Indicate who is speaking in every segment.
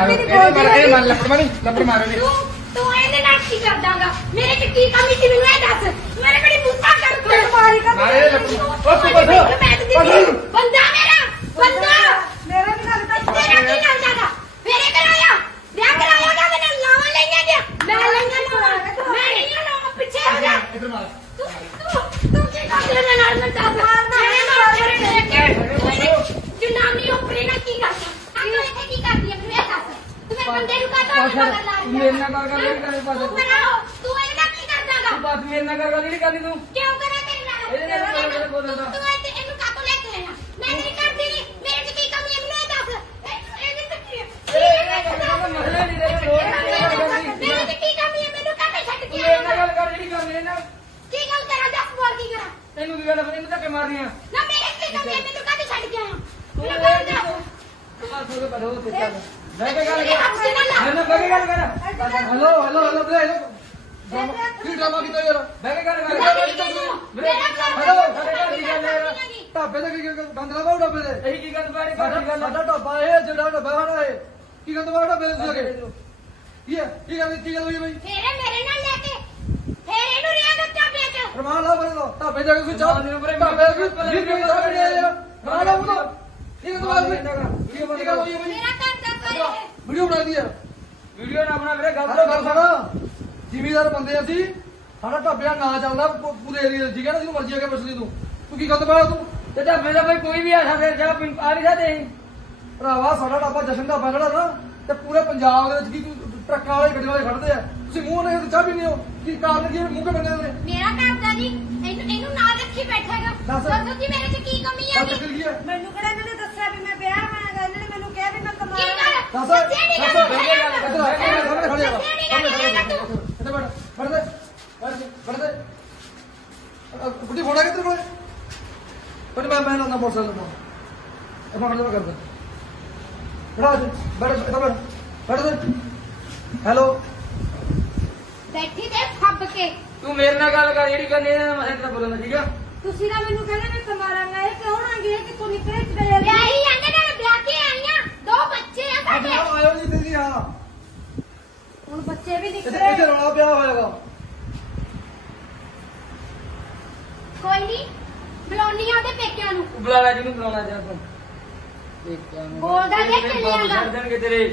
Speaker 1: ਲਓ ਮੈਂ ਤੁਹਾਡੇ ਘਰ ਵੀ ਨਹੀਂ
Speaker 2: ਇਹਦੇ ਮਾਰ ਇਹ। ਮਾਰ ਲੱਪੜ ਮਾਰੀ ਲੱਪੜ ਮਾਰੋ ਜੀ
Speaker 3: ਤੂੰ ਤੂੰ ਇਹਦੇ ਨਾਲ ਕੀ ਕਰਦਾਗਾ? ਮੇਰੇ ਚ ਕੀ ਕਮੀ ਸੀ ਮੈਨੂੰ ਇਹ ਦੱਸ। ਮੇਰੇ ਬੜੀ ਮੁੱਤਾ ਕਰ ਤੂੰ
Speaker 1: ਤੈਨੂੰ ਮਾਰੀ ਕਾ
Speaker 2: ਮਾਰੇ ਲੱਪੜ ਉਹ ਤੂੰ ਬੈਠੋ
Speaker 3: ਬੰਦਾ ਮੇਰਾ ਬੰਦਾ।
Speaker 1: ਮੇਰਾ ਵੀ ਲੱਗਦਾ
Speaker 3: ਤੇਰਾ ਕੀ ਕਰਦਾਗਾ ਮੇਰੇ ਕਰਾਇਆ ਵਿਆਹ ਕਰਾਇਆਗਾ ਮੈਨੂੰ ਲਾਵਾਂ ਲਈਆਂ ਗਿਆ। ਮੈਂ ਲਈਆਂ ਲਾਵਾਂ। ਮੈਂ ਲਈਆਂ ਲਾਵਾਂ ਪਿੱਛੇ ਹੋ ਜਾ।
Speaker 2: ਇੱਧਰ ਮਾਰ।
Speaker 3: ਤੂੰ ਤੂੰ ਤੂੰ ਕੀ ਕਰਦਾ ਮੈਂ ਨਾਲ ਮੈਂ ਦੱਸ। ਮੇਰੇ ਮਾਰ ਮੇਰੇ ਕੇ ਜਨਾਨੀ ਉਪਰੇ ਨਾ ਕੀ ਕਰਦਾ? ਆ ਤੂੰ ਇੱਥੇ ਕੀ ਕਰਦੀ ਹੈ ਮੈਨੂੰ ਇਹ ਦੱਸ ਤੂੰ ਮੇਰੇ ਬੰਦੇ ਨੂੰ
Speaker 2: ਪਾਸਰ
Speaker 3: ਮਗਰ ਲਾ ਰਹੀ
Speaker 2: ਮੇਰੇ ਨਾਲ ਗੱਲ ਕਰ ਲਈ ਕਰ
Speaker 3: ਤੂੰ
Speaker 2: ਪਾਸਰ
Speaker 3: ਕਰਾਓ ਤੂੰ ਇਹਦੇ ਨਾਲ ਕੀ ਕਰਦਾਗਾ
Speaker 2: ਤੂੰ ਬਾਤ ਮੇਰੇ ਨਾਲ ਗੱਲ ਲਈ ਕਰਨੀ ਤੂੰ?
Speaker 3: ਕਿਉਂ ਕਰਾਂ ਤੇਰੇ ਨਾਲ?
Speaker 2: ਇਹਦੇ ਨਾਲ ਗੱਲ ਕਰ ਬੋਲਦਾ
Speaker 3: ਤੂੰ ਇੱਥੇ ਇਹਨੂੰ ਕਾਹਤੋਂ ਲੈ ਕੇ ਆਇਆ? ਮੈਂ ਨਹੀਂ ਕਰਦੀ ਨਹੀਂ ਮੇਰੇ ਚ ਕੀ ਕਮੀ ਹੈ? ਮੈਨੂੰ ਇਹ ਦੱਸ। ਇਹ- ਇਹਦੇ ਚ ਕੀ ਹੈ?
Speaker 2: ਇਹ ਗੱਲ ਕਰਦਾ ਮਸਲਾ ਨਹੀਂ ਰਹੇ ਲੋੜ ਨਹੀਂ ਗੱਲ ਕਰਦੀ
Speaker 3: ਮੇਰੇ ਚ ਕੀ ਕਮੀ ਹੈ? ਮੈਨੂੰ ਕਾਹਤੇ ਛੱਡ
Speaker 2: ਤੂੰ
Speaker 3: ਕੇ
Speaker 2: ਮੇਰੇ ਨਾਲ
Speaker 3: ਆਇਆ
Speaker 2: ਗੱਲ ਕਰ ਜਿਹੜੀ ਕਰਨੀ ਹੈ ਨਾ
Speaker 3: ਕੀ ਗੱਲ ਕਰਾਂ? ਦੱਸ ਬੋਲ ਕੀ ਕਰਾਂ?
Speaker 2: ਤੈਨੂੰ ਕੀ ਗੱਲ ਪਤਾ ਧੱਕੇ ਮਾਰਨੀਆਂ।
Speaker 3: ਨਾ ਮੇਰੇ ਚ ਕੀ ਕਮੀ ਹੈ? ਮੈਨੂੰ ਕਾਹਤੇ ਛੱਡ ਕੇ ਆਇਆ?
Speaker 2: ਤੂੰ
Speaker 3: ਮੈਨੂੰ
Speaker 2: ਇਹ
Speaker 3: ਦੱਸ
Speaker 2: ਨਹੀਂ
Speaker 3: ਦੇ।
Speaker 2: ਤੂੰ? ਆ ਤੇ ਗੱਲ
Speaker 3: ਮੇਰੇ
Speaker 4: ਢਾਬੇ ਤੇ ਕੀ ਗੰਦ ਲਗਾਓ ਢਾਬੇ ਤੇ
Speaker 2: ਇਹੀ ਕੀ ਗੱਲ ਬਾਰੇ
Speaker 4: ਸਾਡਾ
Speaker 2: ਦੀ
Speaker 4: ਸਾਡਾ ਢਾਬਾ ਇਹ ਜਿਹੜਾ ਢਾਬਾ ਸਾਡਾ ਇਹ ਕੀ ਗੰਦ ਲਗਾਓ ਢਾਬੇ ਤੇ ਤੁਸੀਂ ਕੀ ਹੈ ਕੀ ਗੱਲ ਕੀ ਗੱਲ ਹੋਈ ਬਈ
Speaker 3: ਫੇਰੇ ਮੇਰੇ ਨਾਲ ਲੈ ਕੇ ਫੇਰ ਇਹਨੂੰ ਰਿਆ ਦਾ ਚਾਬੇ ਚ
Speaker 4: ਰਮਾਨ ਲਾ ਬਰੇ ਦੋ ਢਾਬੇ ਜਾ ਕੇ ਕੋਈ ਚਾਹ ਢਾਬੇ ਤੇ ਕੋਈ ਵੀਹ ਰੁਪਏ ਚਾਹ ਨਹੀਂ ਯਾਰ ਰਮਾਨ ਲਾ ਬੋਲੋ ਕੀ ਗੰਦ ਲਗਾਓ ਬਈ ਕੀ ਗੱਲ ਹੋਈ ਬਈ
Speaker 3: ਮੇਰਾ ਘਰ ਦਾ ਕਰੇ
Speaker 4: ਵੀਡੀਓ ਬਣਾ ਦੀ ਯਾਰ
Speaker 2: ਵੀਡੀਓ ਨਾ ਬਣਾ ਵੀਰੇ ਗੱਲ
Speaker 4: ਸਾਡਾ ਗੱਲ ਸਾਡਾ ਜ਼ਿਮੀਦਾਰ ਬੰਦੇ ਅਸੀਂ। ਸਾਡਾ ਢਾਬੇ ਦਾ ਨਾਂ ਚੱਲਦਾ ਪੂ- ਪੂਰੇ ਏਰੀਆ ਠੀਕ ਹੈ ਨਾ? ਜਿਹਨੂੰ ਮਰਜ਼ੀ ਆ ਕੇ ਪੁੱਛ ਲਈ ਤੂੰ। ਤੂੰ ਕੀ ਗੰਦ ਪਾਇਆ ਤੂੰ?
Speaker 2: ਤੇ ਢਾਬੇ ਦਾ ਭਾਈ ਕੋਈ ਵੀ ਆ ਸਾਡੇ ਜਾ ਆ ਨਹੀਂ ਸਕਦੇ ਅਸੀਂ
Speaker 4: ਭਰਾਵਾ ਸਾਡਾ ਢਾਬਾ ਜਸ਼ਨ ਢਾਬਾ ਜਿਹੜਾ ਨਾ ਤੇ ਪੂਰੇ ਪੰਜਾਬ ਦੇ ਵਿੱਚ ਕੀ ਤੂੰ ਟਰੱਕਾਂ ਵਾਲੇ ਗੱਡੀ ਵਾਲੇ ਖੜਦੇ ਆ। ਤੁਸੀਂ ਮੂੰਹ ਨੇ ਚਾਹ ਵੀ ਨਹੀਂ ਹੋ। ਕੀ ਕਾਰਨ ਕੀ ਹੈ? ਮੂੰਹ ਕੇ ਬੰਦੇ ਨੇ
Speaker 3: ਮੇਰਾ ਘਰ ਦਾ ਇਹਨੂੰ ਰੱਖੀ ਬੈਠੇਗਾ
Speaker 4: ਦੱਸ।
Speaker 3: ਦੱਸੋ ਜੀ ਮੇਰੇ ਚ ਕੀ ਕਮੀ ਆ
Speaker 4: ਦੱਸ
Speaker 3: ਜੀ?
Speaker 4: ਕੀ ਹੈ
Speaker 1: ਮੈਨੂੰ ਕਿਹੜਾ ਇਹਨਾਂ ਨੇ ਦੱਸਿਆ ਵੀ ਮੈਂ ਵਿਆਹ ਹੋਣਾਗਾ ਇਹਨਾਂ ਨੇ ਮੈਨੂੰ ਕਿਹਾ ਵੀ ਮੈਂ
Speaker 3: ਕੀ
Speaker 1: ਕਮਾਲ
Speaker 3: ਗੱਲ?
Speaker 4: ਦੱਸ।
Speaker 3: ਨੀ
Speaker 4: ਦੱਸ।
Speaker 3: ਗੱਲ
Speaker 4: ਬੈਠੇ ਗੱਲ ਇੱਧਰ ਆ, ਇੱਧਰ ਸਾਹਮਣੇ ਖੜੇ ਆ
Speaker 3: ਗੱਲ ਹੈਗਾ ਤੂੰ
Speaker 4: ਇੱਥੇ ਬੈਠ। ਬੈਠ। ਦੇ ਬੈਠ ਦੇ, ਬੈਠ ਦੇ ਅ, ਬੁੱਢੀ ਫੋੜਾ ਕਿੱਧਰ ਕੋਲੇ? ਬੈਠ ਮੈਂ ਮੈਂ ਨਾ ਮੋਟਰਸਾਈਕਲ ਨੂੰ ਇਹ ਫੋਨ ਦੇ। ਕਰਦਾ ਬੜਾ ਬੈਠ ਇੱਧਰ ਬੈਠ। ਬੈਠ ਦੇ ਹੈਲੋ।
Speaker 3: ਬੈਠੀ ਤੇ ਫੱਬ ਕੇ।
Speaker 2: ਤੂੰ ਮੇਰੇ ਨਾਲ ਗੱਲ ਕਰ ਜਿਹੜੀ ਕਰਨੀ ਹੈ ਮੈਂ ਤੇਰਾ ਬੋਲਣਾ ਠੀਕ ਆ?
Speaker 1: ਤੁਸੀਂ ਤਾਂ ਮੈਨੂੰ ਕਹਿੰਦੇ ਮੈਂ ਕਮਾਲਾਂਗਾ ਇਹ ਕਿਉਂ ਨਾ ਗਏ ਕਿ ਤੂੰ ਨਿਕਲੇ ਚਲੇ
Speaker 3: ਵਿਆਹੀ ਆਂਦੇ ਨਾਲ ਵਿਆਹ ਕੇ ਆਈਆਂ ਦੋ ਬੱਚੇ ਆ ਸਾਡੇ।
Speaker 4: ਆਇਓ ਜੀ ਦੀਦੀ ਹਾਂ।
Speaker 1: ਹੁਣ ਬੱਚੇ ਵੀ
Speaker 4: ਇੱਥੇ
Speaker 1: ਨਿਕਲੇ।
Speaker 4: ਇੱਥੇ ਰੌਲਾ ਪਿਆ ਹੋਏਗਾ।
Speaker 3: ਕੋਈ ਨਹੀਂ ਬਲੌਨੀ ਆ ਦੇ ਪੇਕਿਆਂ ਨੂੰ।
Speaker 2: ਬੁਲਾ ਲੈ ਜਿਹਨੂੰ ਬੁਲਾਉਣਾ ਚਾਹ ਤੂੰ?
Speaker 3: ਬੋਲਦਾ ਜੇ ਚੱਲਿਆ ਗਾ।
Speaker 2: ਛੱਡ ਦੇਣਗੇ ਤੇਰੇ।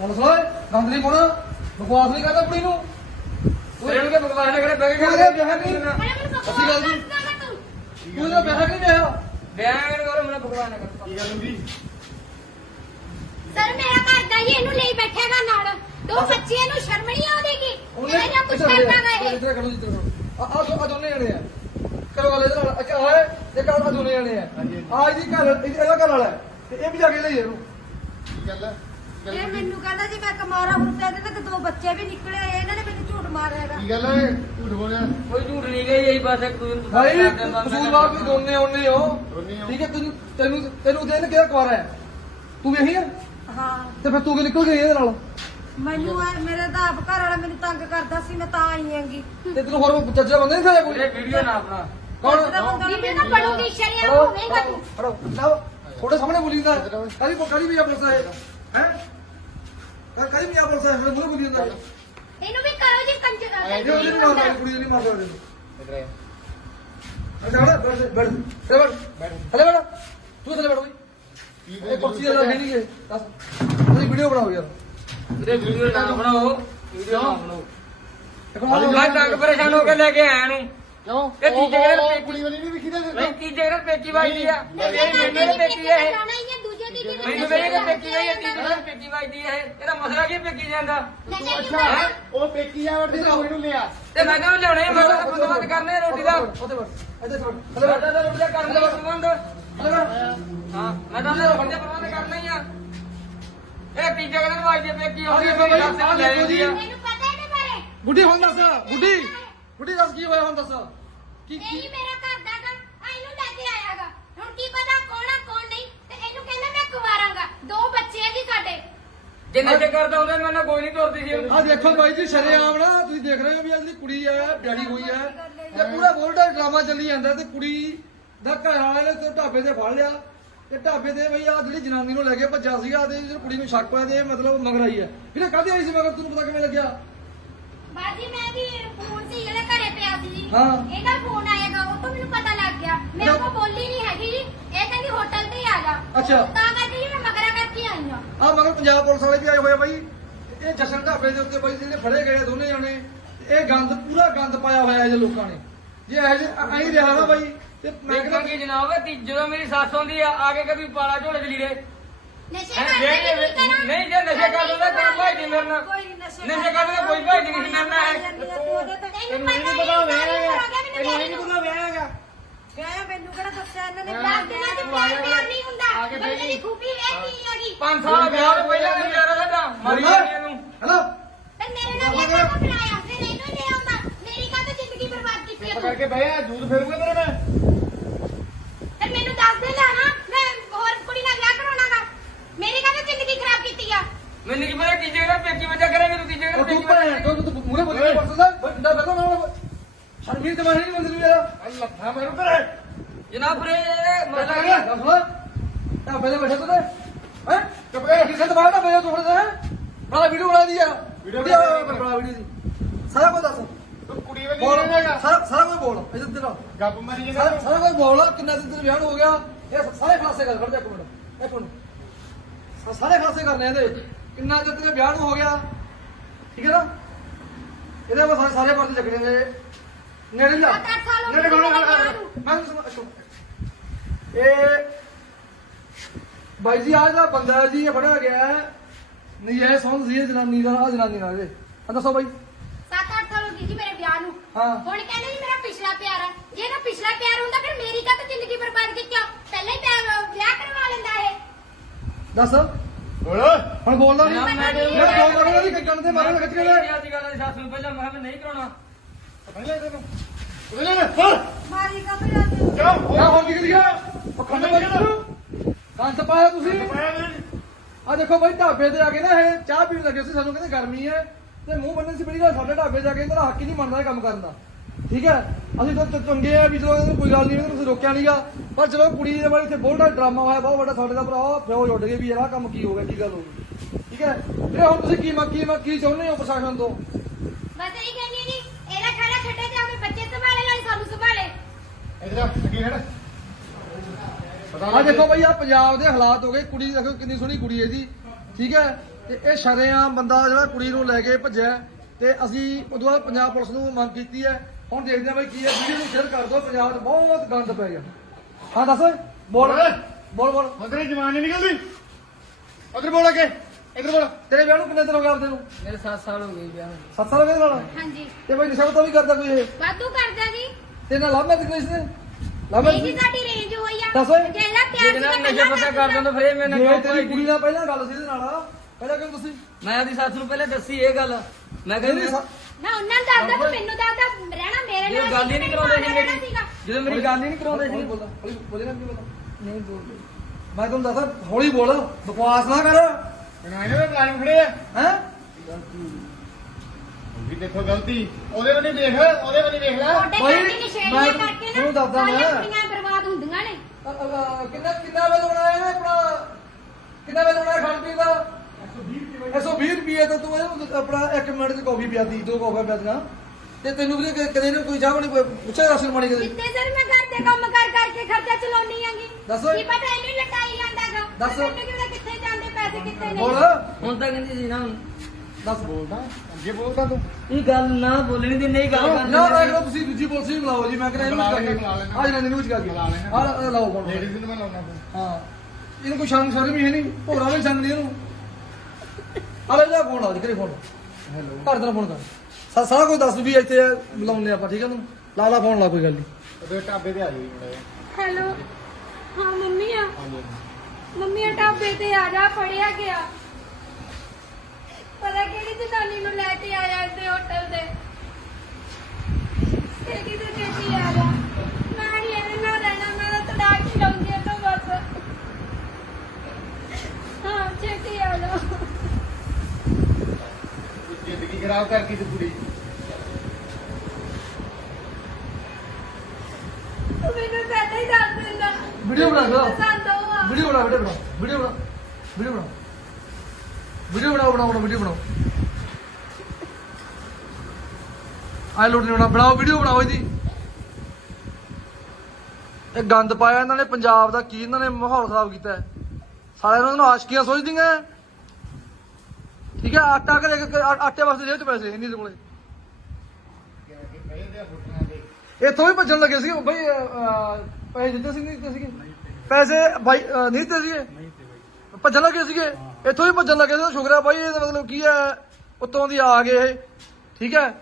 Speaker 4: ਗੱਲ ਸੁਣ ਗੰਦ ਨਹੀਂ ਪਾਉਣਾ ਬਕਵਾਸ ਨਹੀਂ ਕਰਦਾ ਕੁੜੀ ਨੂੰ?
Speaker 2: ਤੇਰੇ ਨੂੰ ਕਿ ਬਕਵਾਸ ਨਾ ਕਰੇ ਬਹਿ ਕੇ
Speaker 4: ਉਹਦੇ ਵਿਆਹ ਨਹੀਂ
Speaker 3: ਅਰੇ ਮੈਨੂੰ
Speaker 4: ਅਸੀਂ ਗੱਲ ਜੀ।
Speaker 3: ਦੱਸਦਾ ਤੂੰ
Speaker 4: ਤੂੰ ਪੈਸਾ ਕਿਉਂ ਲਿਆ
Speaker 2: ਬਿਆਨ ਕਰੋ ਮੈਨੂੰ ਬਕਵਾਸ ਨਾ ਕਰ
Speaker 4: ਗੱਲ ਹੁੰਦੀ?
Speaker 3: ਸਰ ਮੇਰਾ ਘਰ ਦਾ ਜੀ ਇਹਨੂੰ ਲਈ ਬੈਠੇਗਾ ਨਾਲ। ਦੋ ਬੱਚੇ ਇਹਨੂੰ ਸ਼ਰਮ ਨਹੀਂ ਆਉਂਦੀਗੀ ਇਹਨੇ ਜਾਂ ਕੁਝ ਕਰਦਾ ਗਾ ਇਹ
Speaker 4: ਇੱਧਰ ਕਰੋ ਜੀ ਇੱਧਰ ਕਰੋ ਆ ਆ ਆ ਦੋਨੇ ਜਣੇ ਆ। ਕਰੋ ਗੱਲ ਇਹਦੇ ਨਾਲ। ਅੱਛਾ ਹੈ ਇੱਕ ਆ ਦੋਨੇ ਜਣੇ ਆ। ਆ ਇਹਦੀ ਘਰ ਇਹਦਾ ਘਰ ਵਾਲਾ ਹੈ, ਤੇ ਇਹ ਵੀ ਜਾ ਕੇ ਲਈ ਇਹਨੂੰ।
Speaker 1: ਇਹ ਮੈਨੂੰ ਕਹਿੰਦਾ ਜੀ ਮੈਂ ਕਮਾਰਾ ਹੁਣ ਤੇ ਇਹਦੇ ਤੇ ਦੋ ਬੱਚੇ ਵੀ ਨਿਕਲੇ ਇਹਨਾਂ ਨੇ ਮੈਨੂੰ ਝੂਠ ਮਾਰਿਆਗਾ
Speaker 4: ਗੱਲ ਹੈ ਝੂਠ ਬੋਲਿਆ?
Speaker 2: ਕੋਈ ਝੂਠ ਨਹੀਂ ਗਈ ਇਹੀ ਬਸ ਇੱਕ ਦੂਜੇ ਨੂੰ
Speaker 4: ਭਾਈ
Speaker 2: ਪਸੰਦ ਕਰਦੇ ਆ,
Speaker 4: ਕਸੂਰਵਾਰ ਵੀ ਦੋਨੇ ਉਹਨੇ ਹੋ। ਠੀਕ ਹੈ ਤੈਨੂੰ ਤੈਨੂੰ ਤੈਨੂੰ ਦੇਣ ਕਿਹਦਾ ਕੁਆਰਾ ਹੈ? ਤੂੰ ਵੀ ਇਹੀ ਹੈ
Speaker 1: ਹਾਂ।
Speaker 4: ਤੇ ਫਿਰ ਤੂੰ ਕਿ ਨਿਕਲ ਗਈ ਇਹਦੇ ਨਾਲ?
Speaker 1: ਮੈਨੂੰ ਇਹ- ਮੇਰੇ ਦਾ ਆਪ ਘਰ ਵਾਲਾ ਮੈਨੂੰ ਤੰਗ ਕਰਦਾ ਸੀ ਮੈਂ ਤਾਂ ਆਈ ਆਂਗੀ
Speaker 4: ਤੇ ਤੈਨੂੰ ਹੋਰ ਚੱਜਾ ਬੰਦੇ ਨਹੀਂ ਥਾ ਕੋਈ?
Speaker 2: ਇਹ ਵੀਡੀਓ ਨਾ ਆਪਣਾ।
Speaker 4: ਕੌਣ?
Speaker 1: ਜਿਹੜਾ ਬੰਦਾ
Speaker 3: ਵੀਡੀਓ ਤਾਂ ਬਣੂਗੀ ਸ਼ਰਿਆ
Speaker 4: ਹਲੋ
Speaker 3: ਹੋਵੇਗਾ ਤੂੰ।
Speaker 4: ਹਲੋ ਲਾਓ ਤੁਹਾਡੇ ਸਾਹਮਣੇ ਬੋਲੀ ਜਾਂਦਾ ਕਦੀ ਕਦੀ ਵੀ ਆ ਬੋਲਦਾ ਹੈ ਹੈ? ਕਦੀ ਵੀ ਆ ਬੋਲਦਾ ਹੈ ਮੂੰਹ ਬੋਲੀ ਜਾਂਦਾ
Speaker 3: ਇਹਨੂੰ ਵੀ ਕਰੋ ਜੀ ਕੰਜਰ
Speaker 4: ਇਹ ਉਹਦੇ ਨਹੀਂ ਮਾਰਦਾ ਕੁੜੀ ਨਹੀਂ ਮਾਰਦਾ ਉਹਦੇ ਅੱਛਾ ਬੜਾ ਬੈਠ ਬੈਠ। ਬੈਠ ਬੈਠ। ਥੱਲੇ ਬੈਠ। ਤੂੰ ਥੱਲੇ ਬੈਠ ਬਈ। ਇਹ ਕੁਰਸੀ ਦਾ ਲੱਗੇ ਨਹੀਂ ਗਏ ਦੱਸ। ਤੁਸੀਂ ਵੀਡੀਓ ਬਣਾਓ ਯਾਰ।
Speaker 2: ਵੀਰੇ ਵੀਡੀਓ ਨਾ ਬਣਾਓ। ਵੀਡੀਓ ਨਾ ਬਣਾਓ।
Speaker 4: ਇੱਕ ਵਾਰ
Speaker 2: ਮੈਂ ਤੰਗ ਪਰੇਸ਼ਾਨ ਹੋ ਕੇ ਲੈ ਕੇ ਆਇਆ ਨੂੰ।
Speaker 4: ਕਿਉਂ?
Speaker 2: ਇਹ ਤੀਜੇ ਘਰ ਪੇਕੀ
Speaker 4: ਵਾਲੀ ਨਹੀਂ ਵਿਖੀ ਦੇ
Speaker 2: ਨਹੀਂ ਤੀਜੇ ਘਰ ਪੇਕੀ ਵਾਜਦੀ ਆ।
Speaker 3: ਮੇਰੇ
Speaker 2: ਇਹ ਮੇਰੇ ਪੇਕੀ ਹੈ ਮੈਨੂੰ ਮੇਰੇ ਘਰ ਪੇਕੀ ਗਈ ਹੈ ਤੀਜੇ ਘਰ ਪੇਕੀ ਵਾਜਦੀ ਹੈ ਇਹ। ਇਹਦਾ ਮਸਲਾ ਕੀ ਪੇਕੀ ਜਾਂਦਾ
Speaker 3: ਅੱਛਾ
Speaker 5: ਉਹ ਪੇਕੀ ਆ ਵਰਦੀ ਤੂੰ ਇਹਨੂੰ ਲਿਆ।
Speaker 2: ਤੇ ਮੈਂ ਕਿਹਾ ਲਿਆਉਣੇ ਮੈਂ ਤਾਂ ਬੰਦੋਬਸਤ ਕਰਨੇ ਰੋਟੀ ਦਾ।
Speaker 4: ਉੱਥੇ ਬੈਠ ਇੱਥੇ ਬੈਠ ਬੈਠ
Speaker 2: ਤਾਂ ਰੋਟੀ ਦਾ ਕਰਨ ਦਾ ਪ੍ਰਬੰਧ ਹਾਂ ਮੈਂ ਤਾਂ ਰੋਟੀ ਦਾ ਪ੍ਰਬੰਧ ਕਰਨਾ ਹੀ ਆ। ਇਹ ਤੀਜੇ ਘਰ ਵਾਜਦੀ ਪੇਕੀ
Speaker 4: ਆ
Speaker 2: ਆਉਂਦੀ
Speaker 4: ਦੇਖੋ ਬਈ,
Speaker 2: ਹੈ
Speaker 4: ਆ ਦੇਖੋ ਜੀ।
Speaker 3: ਮੈਨੂੰ ਪਤਾ ਇਹਦੇ ਬਾਰੇ?
Speaker 4: ਬੁੱਢੀ ਹੁਣ ਦੱਸ ਬੁੱਢੀ। ਬੁੱਢੀ ਦੱਸ ਕੀ ਹੋਇਆ ਹੁਣ ਦੱਸ? ਕੀ
Speaker 3: ਇਹ
Speaker 4: ਕੀ
Speaker 3: ਹੀ ਮੇਰਾ ਘਰ ਦਾ ਗਾ ਆ ਇਹਨੂੰ ਲੈ ਕੇ ਆਇਆਗਾ ਹੁਣ ਕੀ ਪਤਾ ਕੌਣ ਆ ਕੌਣ ਨਹੀਂ ਤੇ ਇਹਨੂੰ ਕਹਿੰਦਾ ਮੈਂ ਕੁਵਾਰਾਂਗਾ ਦੋ ਬੱਚੇ ਆ ਜੀ ਸਾਡੇ
Speaker 2: ਜਿੰਨੇ ਤੇ ਕਰਦਾ ਉਹਦੇ ਮੈਂ ਕੋਈ ਨਹੀਂ ਤੋਰਦੀ ਸੀ।
Speaker 4: ਆ ਦੇਖੋ ਬਾਈ ਜੀ ਸ਼ਰੇਆਮ ਨਾ ਤੁਸੀਂ ਦੇਖ ਰਹੇ ਹੋ ਵੀ ਅਸਲੀ ਕੁੜੀ ਹੈ ਡੈਡੀ ਹੋਈ ਹੈ। ਤੇ ਪੂਰਾ ਗੋਲਡਾ ਡਰਾਮਾ ਚੱਲੀ ਜਾਂਦਾ ਤੇ ਕੁੜੀ ਦਾ ਘਰ ਵਾਲੇ ਨੇ ਤੇ ਢਾਬੇ ਤੇ ਫੜ ਲਿਆ। ਤੇ ਢਾਬੇ ਤੇ ਬਈ ਆ ਜਿਹੜੀ ਜਨਾਨੀ ਨੂੰ ਲੈ ਕੇ ਭੱਜਾ ਸੀਗਾ ਤੇ ਜਿਹੜੀ ਕੁੜੀ ਨੂੰ ਸ਼ੱਕ ਹੋਇਆ ਤੇ ਇਹ ਮਤਲਬ ਮਗਰ ਆਈ ਹੈ। ਵੀਰੇ ਕਾਹਦੀ ਆਈ ਸੀ ਮਗਰ? ਤੈਨੂੰ ਪਤਾ ਕਿਵੇਂ ਲੱਗਿਆ?
Speaker 3: ਬਾਜੀ ਮੈਂ ਵੀ ਫੋਨ ਸੀ ਜਿਹੜਾ ਘਰੇ ਪਿਆ ਸੀ। ਜੀ
Speaker 4: ਹਾਂ।
Speaker 3: ਇਹਦਾ ਫੋਨ ਆਏਗਾ ਉਹ ਤੋਂ ਮੈਨੂੰ ਪਤਾ ਲੱਗ ਗਿਆ। ਮੈਂ। ਉਹ ਬੋਲੀ ਨਹੀਂ ਹੈਗੀ। ਜੀ ਇਹ ਕਹਿੰਦੀ ਹੋਟਲ ਤੇ ਹੀ ਆ ਜਾ।
Speaker 4: ਅੱਛਾ।
Speaker 3: ਤਾਂ ਕਰਕੇ ਜੀ ਮੈਂ ਮਗਰਾ ਕਰਕੇ ਆਈ ਹਾਂ
Speaker 4: ਆ ਮਗਰ ਪੰਜਾਬ ਪੁਲਿਸ ਵਾਲੇ ਵੀ ਆਏ ਹੋਏ ਆ ਬਾਈ। ਇਹ ਜਸ਼ਨ ਢਾਬੇ ਦੇ ਉੱਤੇ ਬਾਈ ਜਿਹੜੇ ਫੜੇ ਗਏ ਆ ਦੋਨੇ ਜਾਣੇ ਇਹ ਗੰਦ ਪੂਰਾ ਗੰਦ ਪਾਇਆ ਹੋਇਆ ਹੈ ਜੇ ਲੋਕਾਂ ਨੇ। ਜੇ ਇਹ ਜੇ ਐਂ ਰਿਹਾ ਨਾ ਬਾਈ। ਤੇ ਮੈਂ ਕਹਿੰਦਾ
Speaker 2: ਜਨਾਬ ਤੀ ਜਦੋਂ ਮੇਰੀ ਸੱਸ ਆਉਂਦੀ ਆ ਆ ਕੇ ਕਦੀ ਪਾਲਾ ਝੋਲੇ ਚ ਲੀੜੇ।
Speaker 3: ਨਸ਼ੇ ਕਰਦੇ ਕਰਾਂ
Speaker 2: ਨਹੀਂ ਜੇ ਨਸ਼ੇ ਕਰ ਦਿੰਦਾ ਤਾਂ ਭਾਈ ਦੀ ਮੇਰੇ ਨਾਲ
Speaker 1: ਕੋਈ ਨਸ਼ੇ
Speaker 2: ਕਰਦੇ ਤਾਂ ਕੋਈ ਭਾਈ ਦੀ ਨਹੀਂ ਕਰਨਾ ਹੈ।
Speaker 3: ਤੈਨੂੰ ਪਤਾ
Speaker 5: ਨਹੀਂ
Speaker 3: ਨਹੀਂ ਮੈਨੂੰ
Speaker 5: ਇਹਨੂੰ ਨਹੀਂ ਪਤਾ। ਹੈਗਾ।
Speaker 1: ਗਏ ਮੈਨੂੰ ਕਿਹੜਾ ਦੱਸਿਆ ਇਹਨਾਂ ਨੇ?
Speaker 3: ਦੱਸ ਦੇਣਾ ਕਿ ਪਿਆਰ ਪਿਆਰ ਨਹੀਂ ਹੁੰਦਾ।
Speaker 5: ਆ ਕੇ
Speaker 3: ਬੰਦੇ ਦੀ
Speaker 5: ਬੈਠੀ।
Speaker 3: ਖੂਬੀ ਕੀ ਹੈਗੀ
Speaker 2: ਪੰਜ ਸਾਲ ਵਿਆਹ ਤੋਂ ਪਹਿਲਾਂ ਨਹੀਂ ਪਿਆਰਾ ਸਾਡਾ ਮਾਰੀ ਜਾਂਦੀ ਇਹਨੂੰ।
Speaker 4: ਹੈਲੋ?
Speaker 3: ਤੇ ਮੇਰੇ ਨਾਲ ਇਹ ਕੰਮ ਕਰਾਇਆ ਫਿਰ ਇਹਨੂੰ ਲੈ ਆਉਂਦਾ। ਮੇਰੀ ਕਾਹਤੇ ਜ਼ਿੰਦਗੀ ਬਰਬਾਦ ਕੀਤੀ ਹੈ ਤੂੰ
Speaker 5: ਕਰਕੇ ਬਹਿ ਜਾ ਜੂਦ ਫੇਰੂਗਾ ਤੇਰੇ ਮੈਂ।
Speaker 3: ਤੇ ਮੈਨੂੰ ਦੱਸ ਦੇ ਲੈਣਾ ਮੈਂ ਹੋਰ ਕੁੜੀ ਨਾਲ ਵਿਆਹ ਕਰਾਉਣਾਗਾ ਮੇਰੀ ਕਾਹਤੇ ਜ਼ਿੰਦਗੀ ਖਰਾਬ ਕੀਤੀ ਆ?
Speaker 2: ਮੈਨੂੰ ਕੀ ਪਤਾ ਤੀਜੇ ਦਿਨ ਪੇਕੀ ਬੱਚਾ ਕਰੇਂਗੇ ਤੂੰ ਤੀਜੇ ਦਿਨ
Speaker 4: ਉਹ
Speaker 2: ਪੇਕੀ
Speaker 4: ਤੂੰ
Speaker 2: ਬੱਚਾ
Speaker 4: ਭੈਣ ਤੋਂ ਤੂੰ ਮੂਰੇ ਬੋਲੀ ਪਰਸ ਦਾ ਬੰਦਾ
Speaker 5: ਤੇਰੇ
Speaker 2: ਜਨਾਬ ਫਿਰ ਇਹ
Speaker 4: ਮੈਂ
Speaker 2: ਮਤਲਬ
Speaker 4: ਤਾਂ ਦੱਸ ਲੈ ਢਾਬੇ ਤੇ ਬੈਠਾ ਤੂੰ ਹੈ ਹੈ? ਚੁੱਪ ਕਰ ਕਿਸੇ ਤੋਂ ਬਾਹਰ ਨਾ ਬੈਠਾ ਤੂੰ ਹੁਣ ਹੈ? ਬੜਾ ਵੀਡੀਓ ਬਣਾ ਦੀ ਯਾਰ
Speaker 5: ਵੀਡੀਓ
Speaker 4: ਵੀਡੀਓ
Speaker 5: ਬਣਾ ਦੀ।
Speaker 4: ਬਣਾ ਵੀਡੀਓ ਦੀ ਸਾਰਾ ਕੁਝ ਦੱਸ।
Speaker 5: ਤੂੰ ਕੁੜੀ ਵੇ
Speaker 4: ਬੋਲ। ਸਾਰਾ ਸਾਰਾ ਕੁਝ ਬੋਲ। ਇੱਧਰ ਤੇਰਾ
Speaker 5: ਗੱਪ ਮਾਰੀ
Speaker 4: ਸਾਰਾ
Speaker 5: ਜਾਂਦਾ
Speaker 4: ਸਾਰਾ ਕੁਝ ਬੋਲ। ਕਿੰਨਾ ਦਿਨ ਤੇਰੇ ਵਿਆਹ ਨੂੰ ਹੋ ਗਿਆ। ਇਹ ਸਾਰੇ ਖਾਸੇ ਗੱਲ ਜਾ ਇੱਕ ਮਿੰਟ। ਇੱਕ ਮਿੰਟ। ਸਾਰੇ ਖਾਸੇ ਕਰਨੇ ਇਹਦੇ ਕਿੰਨਾ ਦਿਨ ਤੇਰੇ ਵਿਆਹ ਨੂੰ ਹੋ ਗਿਆ। ਠੀਕ ਹੈ ਨਾ? ਇਹਦੇ ਮੈਂ ਸਾਰੇ ਸਾਰੇ ਪਰਦੇ ਚੱਕਣੇ ਨੇ। ਨੇੜੇ
Speaker 3: ਸਾਲ ਹੋ ਗਏ।
Speaker 4: ਮੈਂ ਸੁਣਾ-। ਇਹ ਬਾਈ ਜੀ ਆਹ ਜਿਹੜਾ ਬੰਦਾ ਜੀ ਇਹ ਫੜਿਆ ਗਿਆ ਹੈ। ਨਜਾਇਜ਼ ਸੰਬੰਧ ਸੀ ਇਹ ਜਨਾਨੀ ਦਾ ਆ ਜਨਾਨੀ ਨਾਲ ਇਹਦੇ ਆ ਦੱਸੋ ਬਾਈ।
Speaker 3: 7-8 ਸਾਲ ਹੋ ਗਈ ਜੀ ਮੇਰੇ ਵਿਆਹ ਨੂੰ।
Speaker 4: ਹਾਂ।
Speaker 3: ਹੁਣ ਕਹਿੰਦੇ ਜੀ ਮੇਰਾ ਪਿਛਲਾ ਪਿਆਰ ਹੈ। ਜੇ ਇਹਦਾ ਪਿਛਲਾ ਪਿਆਰ ਹੁੰਦਾ ਫਿਰ ਮੇਰੀ ਕਾਹਤੇ ਜ਼ਿੰਦਗੀ ਬਰਬਾਦ ਕੀਤੀ ਆ ਪਹਿਲਾਂ ਹੀ ਪਿਆਰ ਵਿਆਹ ਕਰਵਾ ਲੈਂਦਾ ਇਹ।
Speaker 4: ਦੱਸ।
Speaker 5: ਬੋਲ।
Speaker 4: ਹੁਣ ਬੋਲਦਾ ਨਹੀਂ
Speaker 2: ਮੈਂ
Speaker 4: ਮੈਂ ਵਾਰੀ ਉਹਦੀ ਕੰਨ ਤੇ ਮਾਰਨ ਖਿੱਚ ਕੇ ਲੈ।
Speaker 2: ਕਿਹਾ ਸੀ ਗੱਲ ਸੱਸ ਨੂੰ ਪਹਿਲਾਂ ਮੈਂ ਕਿਹਾ ਮੈਂ ਨਹੀਂ ਕਰਾਉਣਾ।
Speaker 5: ਨਹੀਂ ਤੈਨੂੰ ਉਹਦੇ ਨਾਲ ਫੜ
Speaker 1: ਮਾਰੀ ਕਾ ਤੇ।
Speaker 5: ਕਿਉਂ
Speaker 4: ਕਿਆ ਹੋ ਨਿਕਲ ਗਿਆ ਉਹ ਖੰਡ ਪਾਇਆ ਕੰਨ ਪਾਇਆ ਤੁਸੀਂ
Speaker 5: ਨਹੀਂ
Speaker 4: ਆ ਦੇਖੋ ਬਾਈ ਢਾਬੇ ਤੇ ਆ ਕੇ ਨਾ ਇਹ ਚਾਹ ਪੀਣ ਲੱਗੇ ਸੀ ਸਾਨੂੰ ਕਹਿੰਦੇ ਗਰਮੀ ਹੈ। ਤੇ ਮੂੰਹ ਬੰਨਣ ਸੀ ਬੜੀ ਗੱਲ ਸਾਡੇ ਢਾਬੇ ਜਾ ਕੇ ਇਹਦਾ ਹੱਕ ਹੀ ਨਹੀਂ ਮੰਨਦਾ ਕੰਮ ਕਰਨ ਦਾ। ਠੀਕ ਹੈ? ਅਸੀਂ ਤਾਂ ਚੰਗੇ ਆ ਵੀ ਚਲੋ ਇਹਨੂੰ ਕੋਈ ਗੱਲ ਨਹੀਂ ਤੁਸੀਂ ਰੋਕਿਆ ਨਹੀਂਗਾ ਪਰ ਚਲੋ ਕੁੜੀ ਦੇ ਬਾਰੇ ਇੱਥੇ ਬਹੁਤ ਡਰਾਮਾ ਹੋਇਆ ਬਹੁਤ ਵੱਡਾ ਸਾਡੇ ਦਾ ਭਰਾ ਫਿਓ ਉੱਡ ਗਏ ਵੀ ਯਾਰ ਆਹ ਕੰਮ ਕੀ ਹੋ ਗਿਆ ਕੀ ਗੱਲ ਹੋ ਗਈ। ਠੀਕ ਹੈ? ਵੀਰੇ ਹੁਣ ਤੁਸੀਂ ਕੀ ਮ- ਕੀ ਮ- ਚਾਹੁੰਦੇ ਹੋ ਪ੍ਰਸ਼ਾਸਨ ਤੋਂ?
Speaker 3: ਬਸ ਇਹੀ ਕਹਿੰਦੀ ਜੀ ਇਹਦਾ ਖੜਾ ਛੱਡੇ ਤੇ ਆਪਣੇ ਬੱਚੇ ਸੰਭਾਲੇ ਨਾਲ ਸਾਨੂੰ ਸੰਭਾਲੇ।
Speaker 5: ਇਧਰ ਅੱਗੇ ਹਟ ਪਤਾ
Speaker 4: ਆ ਦੇਖੋ ਬਈ ਆ ਪੰਜਾਬ ਦੇ ਹਾਲਾਤ ਹੋ ਗਏ। ਕੁੜੀ ਦੇਖੋ ਕਿੰਨੀ ਸੋਹਣੀ ਕੁੜੀ ਹੈ ਜੀ। ਠੀਕ ਹੈ? ਤੇ ਇਹ ਸ਼ਰੇਆਮ ਬੰਦਾ ਜਿਹੜਾ ਕੁੜੀ ਨੂੰ ਲੈ ਕੇ ਭੱਜਿਆ ਤੇ ਅਸੀਂ ਉਦੋਂ ਬਾਅਦ ਪੰਜਾਬ ਪੁਲਿਸ ਨੂੰ ਮੰਗ ਕੀਤੀ ਹੈ। ਹੁਣ ਦੇਖਦੇ ਹਾਂ ਬਈ ਕੀ ਹੈ। ਵੀਡੀਓ ਨੂੰ ਸ਼ੇਅਰ ਕਰ ਦਿਓ। ਪੰਜਾਬ 'ਚ ਬਹੁਤ ਗੰਦ ਪੈ ਗਿਆ। ਹਾਂ ਦੱਸ। ਬੋਲ। ਬੋਲ। ਬੋਲ
Speaker 5: ਮਗਰੇ ਜਵਾਨ ਨਹੀਂ ਨਿਕਲਦੀ। ਉਧਰ ਬੋਲ ਅੱਗੇ। ਇਧਰ ਬੋਲ
Speaker 4: ਤੇਰੇ ਵਿਆਹ ਨੂੰ ਕਿੰਨੇ ਦਿਨ ਹੋ ਗਏ ਆਪਦੇ ਨੂੰ?
Speaker 2: ਮੇਰੇ 7 ਸਾਲ ਹੋ ਗਏ ਵਿਆਹ ਨੂੰ।
Speaker 4: 7 ਸਾਲ ਹੋ ਗਏ ਨਾਲ?
Speaker 3: ਹਾਂਜੀ।
Speaker 4: ਤੇ ਬਈ ਨਸ਼ਾ ਤਾਂ ਵੀ ਕਰਦਾ ਕੋਈ ਇਹ?
Speaker 3: ਵਾਧੂ ਕਰਦਾ ਜੀ।
Speaker 4: ਤੇ ਨਾਲ ਲਵ ਮੈਰਿਜ ਨਹੀਂ ਇਸਨੇ ਲਵ ਮੈਰਿਜ
Speaker 3: ਸਾਡੀ ਰੇਂਜ ਹੋਈ ਆ।
Speaker 4: ਦੱਸ ਓਏ।
Speaker 3: ਜੇ ਇਹਦਾ ਪਿਆਰ ਸੀ ਤਾਂ
Speaker 2: ਨਸ਼ੇ ਪਤਾ
Speaker 3: ਕਰ
Speaker 2: ਦਿੰਦਾ ਫਿਰ ਮੇਰੇ ਨਾਲ
Speaker 4: ਤੇਰੀ ਕੁੜੀ ਨਾਲ ਪਹਿਲਾਂ ਗੱਲ ਸੀ ਇਹਦੇ ਨਾਲ ਪਹਿਲਾਂ ਕਿਉਂ ਤੁਸੀਂ?
Speaker 2: ਮੈਂ ਉਹਦੀ ਸੱਸ ਨੂੰ ਪਹਿਲਾਂ ਦੱਸੀ ਇਹ ਗੱਲ। ਮੈਂ ਕਹਿੰਦੀ
Speaker 3: ਨਾ ਉਹਨਾਂ ਨੂੰ ਦੱਸਦਾ ਤੂੰ ਮੈਨੂੰ ਦੱਸਦਾ ਰਹਿਣਾ ਮੇਰੇ ਨਾਲ
Speaker 2: ਗੱਲ ਹੀ ਨਹੀਂ ਕਰਾਉਂਦੇ ਸੀ ਮੇਰੀ। ਜਦੋਂ ਮੇਰੀ ਗੱਲ ਹੀ ਨਹੀਂ ਕਰਾਉਂਦੇ ਸੀ
Speaker 4: ਬੋਲਦਾ ਬੋਲਦਾ
Speaker 2: ਨਹੀਂ ਬੋਲਦੇ।
Speaker 4: ਮੈਂ ਤੁਹਾਨੂੰ ਦੱਸਾਂ ਹੌਲੀ ਬੋਲ ਬਕਵਾਸ ਨਾ ਕਰ।
Speaker 5: ਇਹਨਾਂ ਨੇ ਪਲਾਨ ਖੜੇ ਆ?
Speaker 4: ਹੈ?
Speaker 5: ਵੀ ਦੇਖੋ ਗਲਤੀ। ਉਹਦੇ ਵੱਲ ਨਹੀਂ ਦੇਖ ਉਹਦੇ ਵੱਲ ਨਹੀਂ ਦੇਖ ਲੈ।
Speaker 3: ਤੁਹਾਡੇ
Speaker 4: ਬਾਈ,
Speaker 3: ਘਰ ਦੀ ਨਸ਼ੇੜੀਆਂ
Speaker 4: ਮੈਂ
Speaker 3: ਕਰਕੇ ਨਾ।
Speaker 4: ਤੁਹਾਨੂੰ ਦੱਸਦਾ ਮੈਂ।
Speaker 3: ਸਾਰੀਆਂ ਕੁੜੀਆਂ ਬਰਬਾਦ ਹੁੰਦੀਆਂ ਨੇ।
Speaker 4: ਕਿੰਨਾ ਕਿੰਨਾ ਵੇ ਬਣਾਇਆ ਨੇ ਆਪਣਾ? ਕਿੰਨਾ ਵੇ ਬਣਾਇਆ ਖਾਣ ਪੀਣ ਦਾ? 120 ਰੁਪਏ ਤਾਂ ਤੂੰ ਇਹਨੂੰ ਆਪਣਾ 1 ਮਿੰਟ ਦੀ ਕਾਫੀ ਪਿਆਦੀ ਦੋ ਕਾਫੀ ਪਿਆਦੀਆਂ ਤੇ ਤੈਨੂੰ ਵੀ ਕ- ਕਦੇ ਨਾ ਕੋਈ ਚਾਹ ਨਹੀਂ ਪੁੱਛਿਆ ਰਾਸ਼ਨ ਪਾਣੀ ਕਦੇ?
Speaker 3: ਕਿੱਤੇ ਸਰ ਮੈਂ ਘਰ ਦੇ ਕੰਮ ਕਰ ਕਰਕੇ ਖਰਚਾ ਚਲਾਉਣੀ ਆਂਗੀ
Speaker 4: ਦੱਸ।
Speaker 3: ਕੀ ਪਤਾ ਇਹਨੂੰ ਲਟਾਈ ਜਾਂਦਾਗਾ
Speaker 4: ਦੱਸ।
Speaker 3: ਮੈਨੂੰ ਜਾਂਦੇ ਪੈਸੇ ਕਿੱਥੇ
Speaker 4: ਬੋਲ।
Speaker 3: ਨਹੀਂ
Speaker 2: ਹੁਣ ਤਾਂ ਕਹਿੰਦੀ ਸੀ ਨਾ
Speaker 4: ਦੱਸ
Speaker 5: ਬੋਲਦਾ। ਅੱਗੇ ਬੋਲਦਾ ਤੂੰ।
Speaker 2: ਇਹ ਗੱਲ ਨਾ ਬੋਲਣੀ ਤੇ ਨਹੀਂ ਗੱਲ ਕਰਨੀ
Speaker 4: ਨਾ ਨਾ ਕਰੋ ਤੁਸੀਂ ਦੂਜੀ ਪੁਲਿਸ ਨੂੰ ਬੁਲਾਓ ਜੀ ਮੈਂ ਕਹਿੰਦਾ ਇਹਨੂੰ
Speaker 5: ਬੁਲਾ
Speaker 4: ਕਰਕੇ
Speaker 5: ਲੈਣਾ, ਬੁਲਾ ਲੈਣਾ।
Speaker 4: ਆ ਜਨਾ ਇਹਨੂੰ ਵਿੱਚ ਕਰਕੇ
Speaker 5: ਬੁਲਾ ਲੈਣਾ।
Speaker 4: ਆ ਲਾਓ ਫੋਨ
Speaker 5: ਲੇਡੀਜ਼ ਨੂੰ ਮੈਂ ਲਾਉਣਾ ਤੂੰ
Speaker 4: ਹਾਂ। ਇਹਨੂੰ ਕੋਈ ਸ਼ਰਮ ਸ਼ਰਮ ਹੀ ਹੈ ਨਹੀਂ। ਭੋਰਾ ਵੀ ਸੰਗ ਨਹੀਂ ਇਹਨੂੰ। ਆ ਲੈ ਜਾ ਫੋਨ ਆ ਜੀ ਕਰੇ ਫੋਨ
Speaker 5: ਹੈਲੋ
Speaker 4: ਘਰ ਦਾ ਫੋਨ ਕਰ। ਸਾ- ਸਾਰਾ ਕੁਝ ਦੱਸ ਵੀ ਇੱਥੇ ਬੁਲਾਉਂਦੇ ਆਪਾਂ ਠੀਕ ਹੈ ਤੂੰ? ਲਾ ਲਾ ਫੋਨ ਲਾ ਕੋਈ ਗੱਲ ਨਹੀਂ
Speaker 5: ਉਹਦੇ ਢਾਬੇ ਤੇ ਆ ਜਾਈ ਮੁੰਡੇ
Speaker 3: ਹੈਲੋ ਹਾਂ ਮੰਮੀ ਆ। ਮੰਮੀ ਆ ਢਾਬੇ ਤੇ ਆ ਜਾ ਫੜਿਆ ਗਿਆ। ਪਤਾ ਕਿਹੜੀ ਜਨਾਨੀ ਨੂੰ ਲੈ ਕੇ ਆਇਆ ਇੱਥੇ ਹੋਟਲ ਤੇ? ਇਹ ਕਿਤੇ ਛੇਤੀ ਆ ਜਾ ਮੈਂ ਨਹੀਂ ਇਹਦੇ ਨਾਲ ਰਹਿਣਾ ਮੈਂ ਤਾਂ ਤੜਾਕ ਹੀ ਲਾਉਂਗੀ ਇਹਨੂੰ ਬਸ। ਹਾਂ ਛੇਤੀ ਆ ਜਾ
Speaker 5: ਜ਼ਿੰਦਗੀ ਖਰਾਬ ਕਰਤੀ ਤੂੰ ਕੁੜੀ।
Speaker 1: ਮੈਨੂੰ ਪਹਿਲਾਂ ਹੀ ਦੱਸ ਦਿੰਦਾ।
Speaker 4: ਵੀਡੀਓ ਬਣਾ ਲਓ
Speaker 1: ਪਸੰਦ ਹੋਆ
Speaker 4: ਵੀਡੀਓ ਬਣਾ ਵੀਡੀਓ ਬਣਾ ਵੀਡੀਓ ਬਣਾ ਵੀਡੀਓ ਬਣਾਓ ਬਣਾਓ ਵੀਡੀਓ ਬਣਾਓ। ਆਈ ਲੋਡ ਨਹੀਂ ਬਣਾ ਬਣਾਓ ਵੀਡੀਓ ਬਣਾਓ ਇਹਦੀ। ਇਹ ਗੰਦ ਪਾਇਆ ਇਹਨਾਂ ਨੇ, ਪੰਜਾਬ ਦਾ ਕੀ ਇਹਨਾਂ ਨੇ ਮਾਹੌਲ ਖਰਾਬ ਕੀਤਾ ਹੈ। ਸਾਰਿਆਂ ਨੂੰ ਇਹਨਾਂ ਆਸ਼ਕੀਆਂ ਸੋਚਦੀਆਂ ਠੀਕ ਹੈ, ਆਟਾ ਕਰੇ ਆਟੇ ਵਾਸਤੇ ਜੇਬ ਚ ਪੈਸੇ, ਇੰਨੀ ਦੇ ਕੋਲੇ। ਇੱਥੋਂ ਵੀ ਭੱਜਣ ਲੱਗੇ ਸੀ ਬਈ ਪੈਸੇ ਦਿੱਤੇ ਸੀ ਨਹੀਂ ਦਿੱਤੇ ਸੀਗੇ? ਪੈਸੇ ਅਹ, ਨਹੀਂ ਦਿੱਤੇ ਸੀਗੇ? ਭੱਜਣ ਲੱਗੇ ਸੀਗੇ। ਇੱਥੋਂ ਵੀ ਭੱਜਣ ਲੱਗੇ ਸੀ। ਸ਼ੁਕਰ ਹੈ ਬਾਈ ਇਹਦਾ ਮਤਲਬ ਕੀ ਹੈ ਉੱਤੋਂ ਦੀ ਆ ਗਏ ਇਹ। ਠੀਕ ਹੈ?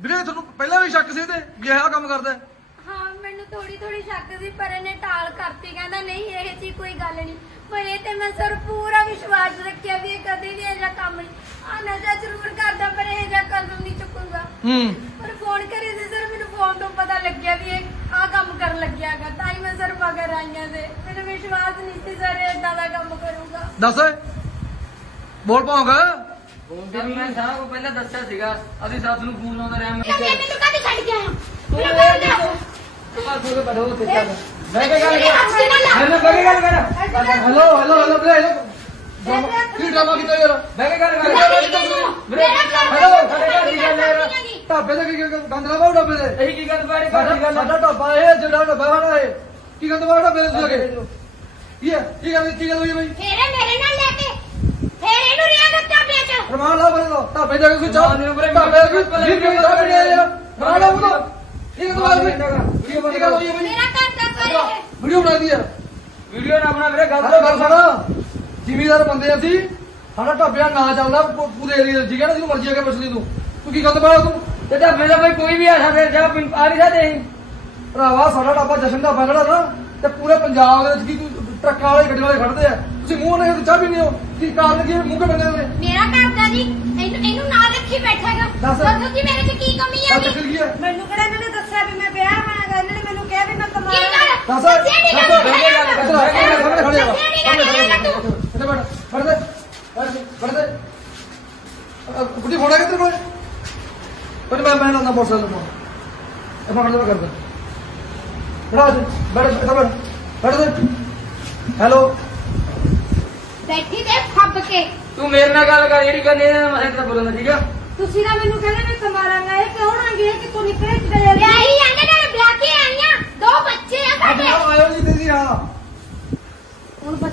Speaker 4: ਵੀਰੇ ਤੁਹਾਨੂੰ ਪਹਿਲਾਂ ਵੀ ਸ਼ੱਕ ਸੀ ਤੇ ਵੀ ਇਹ ਆਹ ਕੰਮ ਕਰਦਾ ਹੈ।
Speaker 3: ਹਾਂ ਮੈਨੂੰ ਥੋੜੀ ਥੋੜੀ ਸ਼ੱਕ ਸੀ ਪਰ ਇਹਨੇ ਟਾਲ ਕਰਤੀ। ਕਹਿੰਦਾ ਨਹੀਂ ਇਹ ਜੀ ਕੋਈ ਗੱਲ ਨਹੀਂ। ਪਰ ਇਹ ਤੇ ਮੈਂ ਸਰ ਪੂਰਾ ਵਿਸ਼ਵਾਸ ਰੱਖਿਆ ਵੀ ਇਹ ਕਦੇ ਵੀ ਇਹ ਜਿਹਾ ਕੰਮ ਨਹੀਂ। ਆ ਨਸ਼ਾ ਜ਼ਰੂਰ ਕਰਦਾ ਪਰ ਇਹ ਜਿਹਾ ਕਦਮ ਨਹੀਂ ਚੁੱਕੂਗਾ।
Speaker 4: ਹੂੰ।
Speaker 3: ਪਰ ਫੋਨ ਕਰੇ ਸੀ ਸਰ ਮੈਨੂੰ ਫੋਨ ਤੋਂ ਪਤਾ ਲੱਗਿਆ ਵੀ ਇਹ ਆ ਕੰਮ ਕਰਨ ਲੱਗਿਆਗਾ ਤਾਂ ਹੀ ਮੈਂ ਸਰ ਮਗਰ ਆਈਆਂ ਤੇ। ਮੈਨੂੰ ਵਿਸ਼ਵਾਸ ਨਹੀਂ ਸੀ ਸਰ ਇਹ ਏਦਾਂ ਦਾ ਕੰਮ ਕਰੂਗਾ।
Speaker 4: ਦੱਸ ਓਏ। ਬੋਲ ਪਾਉਂਗਾ
Speaker 2: ਜਦ ਮੈਂ ਸਾਰਾ ਕੁਝ ਪਹਿਲਾਂ ਦੱਸਿਆ ਸੀਗਾ। ਅਸੀਂ ਸੱਸ ਨੂੰ ਫੋਨ ਲਾਉਂਦਾ ਰਿਹਾ ਮੈਂ
Speaker 3: ਕਹਿੰਦੇ ਮੈਨੂੰ ਕਾਹਦੀ ਛੱਡ ਕੇ ਆਇਆ
Speaker 2: ਇਹ
Speaker 3: ਕਹਿੰਦਾ
Speaker 2: ਤੂੰ ਬਸ ਤੇ ਚੱਲ ਬਹਿ ਕੇ ਗੱਲ
Speaker 3: ਮੇਰੇ ਹੱਥ
Speaker 2: ਕਰ
Speaker 3: ਨਾਲ ਲਾ।
Speaker 2: ਮੈਨੂੰ ਬਹਿ ਕੇ ਗੱਲ ਕਰ।
Speaker 4: ਹੈਲੋ ਹੈਲੋ ਹੈਲੋ ਵੀਰੇ ਹੈਲੋ ਕੀ ਡਰਾਮਾ ਕੀਤਾ ਯਾਰ?
Speaker 2: ਬਹਿ ਕੇ ਗੱਲ ਕਰ
Speaker 3: ਮੇਰਾ ਘਰ
Speaker 4: ਹੈਲੋ,
Speaker 2: ਸਾਡੇ ਘਰ ਦੀ ਗੱਲ ਹੈ।
Speaker 4: ਢਾਬੇ ਤੇ ਕੀ ਗੰਦ ਨਾ ਪਾਓ ਢਾਬੇ ਤੇ?
Speaker 2: ਇਹੀ ਕੀ ਗੱਲ ਬਾਰੇ
Speaker 4: ਸਾਡਾ
Speaker 2: ਗੱਲ
Speaker 4: ਸਾਡਾ ਢਾਬਾ ਇਹ ਜਿਹੜਾ ਢਾਬਾ ਸਾਡਾ ਇਹ। ਕੀ ਗੰਦ ਪਾਓ ਢਾਬੇ ਤੇ ਤੁਸੀਂ ਲੱਗੇ ਕੀ? ਹੈ? ਕੀ ਗੱਲ ਕੀ ਗੱਲ ਹੋਈ ਬਈ?
Speaker 3: ਫੇਰੇ ਮੇਰੇ ਨਾਲ ਲੈ ਕੇ ਫੇਰ ਇਹਨੂੰ ਰਿਆ ਗੱਟਾ ਵੇਚ
Speaker 4: ਰਮਾਨ ਲਾ ਬਰੇ ਲੋ ਢਾਬੇ ਜਾ ਕੇ ਕੋਈ ਚਾਹ ਢਾਬੇ ਕੋਈ ਵੀਹ ਰੁਪਏ ਚਾਹ ਪੀਣੀ ਆ ਯਾਰ। ਰਮਾਨ ਲਾ ਬੋਲੋ ਇਹ ਤਾਂ ਬਾਤ ਵੀ ਕੀ ਗੱਲ ਹੋਈ ਹੈ ਬਈ?
Speaker 3: ਮੇਰਾ ਘਰ ਦਾ ਇਹ
Speaker 4: ਵੀਡੀਓ ਬਣਾ ਦੀ ਯਾਰ
Speaker 2: ਵੀਡੀਓ ਨਾ ਬਣਾ ਵੀਰੇ ਗੱਲ
Speaker 4: ਗੱਲ ਗੱਲ ਸੁਣ। ਜ਼ਿਮੀਦਾਰ ਬੰਦੇ ਅਸੀਂ। ਸਾਡਾ ਢਾਬਿਆ ਨਾ ਚੱਲਦਾ ਪੂ- ਪੂਰੇ ਏਰੀਆ ਠੀਕ ਹੈ ਨਾ ਜਿਹਨੂੰ ਮਰਜ਼ੀ ਆ ਕੇ ਪੁੱਛ ਲਈ ਤੂੰ। ਤੂੰ ਕੀ ਗੰਦ ਪਾਇਆ ਤੂੰ?
Speaker 2: ਤੇ ਢਾਬੇ ਦਾ ਬਈ ਕੋਈ ਵੀ ਆ ਸਕਦੇ ਜਾ ਆ ਨਹੀਂ ਸਕਦੇ ਅਸੀਂ।
Speaker 4: ਭਰਾਵਾ ਸਾਡਾ ਢਾਬਾ ਜਸ਼ਨ ਢਾਬਾ ਜਿਹੜਾ ਨਾ ਤੇ ਪੂਰੇ ਪੰਜਾਬ ਦੇ ਵਿੱਚ ਕੀ ਤੂੰ ਟਰੱਕਾਂ ਵਾਲੇ ਗੱਡੀ ਵਾਲੇ ਖੜਦੇ ਆ। ਤੁਸੀਂ ਮੂੰਹ ਨਾਲ ਚਾਹ ਪੀਂਦੇ ਹੋ ਕੀ ਕਾਰਨ ਕੀ ਹੈ? ਮੂੰਹ ਕੇ ਬੰਦੇ ਨੇ
Speaker 3: ਮੇਰਾ ਘਰ ਦਾ ਜੀ ਇਹਨੂੰ ਇਹਨੂੰ ਨਾਲ ਰੱਖੀ ਬੈਠੇਗਾ
Speaker 4: ਦੱਸ।
Speaker 3: ਦੱਸੋ ਜੀ ਮੇਰੇ 'ਚ ਕੀ ਕਮੀ
Speaker 4: ਆ
Speaker 3: ਹੈ
Speaker 4: ਚੱਕਰ ਕੀ ਹੈ?
Speaker 1: ਮੈਨੂੰ ਕਿਹੜਾ ਇਹਨਾਂ ਨੇ ਦੱਸਿਆ ਵੀ ਮੈਂ ਵਿਆਹ ਬਣਾਗਾ ਇਹਨਾਂ ਨੇ ਮੈਨੂੰ ਕਿਹਾ ਵੀ ਮੈਂ
Speaker 3: ਕੀ ਗੱਲ?
Speaker 4: ਦੱਸ।
Speaker 3: ਦੱਸਿਆ ਗੱਲ,
Speaker 4: ਦੱਸ।
Speaker 3: ਦੱਸਿਆ ਗੱਲ।
Speaker 4: ਆ, ਆ
Speaker 3: ਦੱਸਿਆ ਗੱਲ, ਤੂੰ।
Speaker 4: ਇੱਥੇ ਬੈਠ ਬੈਠ ਦੇ ਬੈਠ ਦੇ, ਬੈਠ ਦੇ। ਅ, ਗੁੱਡੀ ਫੋੜਾ ਕਿੱਧਰ ਕੋਲੇ। ਪਰ ਮੈਂ ਮੈਂ ਨਾ ਮੋਟਰਸਾਈਕਲ ਨੂੰ ਇਹ ਫੜ ਲੈ ਕਰਦਾ ਬੜਾ ਦੇ ਬੈਠ ਇੱਧਰ ਬੈਠ ਬੈਠ ਦੇ। ਹੈਲੋ।
Speaker 3: ਬੈਠੀ ਦੇ ਫੱਬ ਕੇ।
Speaker 2: ਤੂੰ ਮੇਰੇ ਨਾਲ ਗੱਲ ਕਰ ਜਿਹੜੀ ਕਰਨੀ ਹੈ ਮੈਂ ਤਾਂ ਬੋਲਣਾ ਠੀਕ ਆ।
Speaker 1: ਤੁਸੀਂ ਨਾ ਮੈਨੂੰ ਕਹਿੰਦੇ ਮੈਂ ਕਮਾਰਾਂਗਾ ਇਹ ਕਿਉਂ ਨਾ ਗਏ ਕਿ ਤੂੰ ਨਿਕਲੇ ਕਿਤੇ ਯਾਰ
Speaker 3: ਵਿਆਹੀ ਆਂਦੇ ਨਾਲ ਵਿਆਹ ਕੇ ਆਈਆਂ ਦੋ ਬੱਚੇ ਆ ਸਾਡੇ
Speaker 4: ਆਇਓ ਜੀ ਦੀਦੀ ਹਾਂ।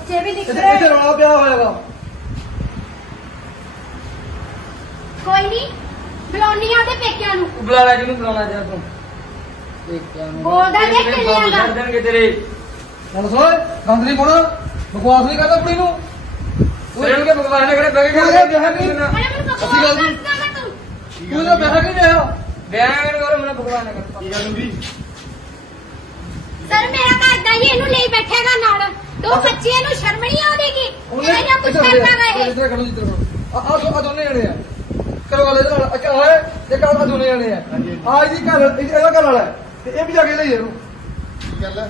Speaker 1: ਬੱਚੇ ਵੀ
Speaker 4: ਇੱਥੇ
Speaker 1: ਨਿਕਲੇ
Speaker 4: ਇੱਥੇ ਰੌਲਾ ਪਿਆ ਹੋਇਆਗਾ
Speaker 3: ਕੋਈ ਨਹੀਂ ਬੁਲਾਉਣੀ ਆ ਉਹਦੇ ਪੇਕਿਆਂ ਨੂੰ।
Speaker 2: ਤੂੰ ਬੁਲਾ ਲੈ ਜਿਹਨੂੰ ਬੁਲਾਉਣਾ ਜਾ ਤੂੰ। ਦੇਖਿਆ ਮੈਂ
Speaker 3: ਬੋਲਦਾ ਦੇਖ ਕੇ
Speaker 2: ਬਾਬੂ
Speaker 3: ਲਿਆਂਦਾ।
Speaker 2: ਛੱਡ ਦੇਣਗੇ ਤੇਰੇ।
Speaker 4: ਚੱਲ ਸੋਏ ਗੰਦ ਨਹੀਂ ਪਾਉਣਾ? ਬਕਵਾਸ ਨਹੀਂ ਕਰਦਾ ਕੁੜੀ ਨੂੰ?
Speaker 2: ਤੇਰੇ ਨੂੰ ਕਿ ਭਗਵਾਨ ਨੇ ਕਰੇ? ਬਹਿ ਕੇ ਗੱਲ ਕਰ
Speaker 3: ਅਰੇ ਮੈਨੂੰ
Speaker 4: ਅਸੀਂ ਗੱਲ
Speaker 3: ਬਕਵਾਸ
Speaker 4: ਨਹੀਂ-
Speaker 3: ਦੱਸਦਾ ਤੂੰ।
Speaker 4: ਤੂੰ ਇਹਦਾ ਪੈਸਾ ਕਿਉਂ ਲਿਆ
Speaker 2: ਬਿਆਨ ਕਰੋ ਮੈਨੂੰ ਭਗਵਾਨ ਨੇ ਕਰ।
Speaker 5: ਕੀ ਗੱਲ ਹੁੰਦੀ?
Speaker 3: ਸਰ ਮੇਰਾ ਘਰ ਦਾ ਹੀ ਇਹਨੂੰ ਲਈ ਬੈਠੇਗਾ ਨਾਲ। ਦੋ ਬੱਚੇ ਇਹਨੂੰ ਸ਼ਰਮ ਨਹੀਂ ਆਉਂਦੀਗੀ
Speaker 4: ਉਹਨੇ
Speaker 3: ਇਹ ਜਾਂ ਕੁਝ ਕਰਦਾ ਵਾ ਇਹ?
Speaker 4: ਇਧਰ ਖੜੋ ਇਧਰ ਆ ਆ ਦੋਨੇ ਜਣੇ ਆ। ਕਰੋ ਗੱਲ ਇਹਦੇ ਨਾਲ। ਅੱਛਾ ਹੋਏ ਇਹ ਕਾ ਦੋਨੇ ਜਣੇ ਆ। ਆ ਇਹਦੀ ਘਰ ਇਹ- ਇਹਦਾ ਘਰ ਵਾਲਾ ਤੇ ਇਹ ਵੀ ਜਾ ਕੇ ਲਈ ਇਹਨੂੰ।
Speaker 5: ਗੱਲ ਹੈ?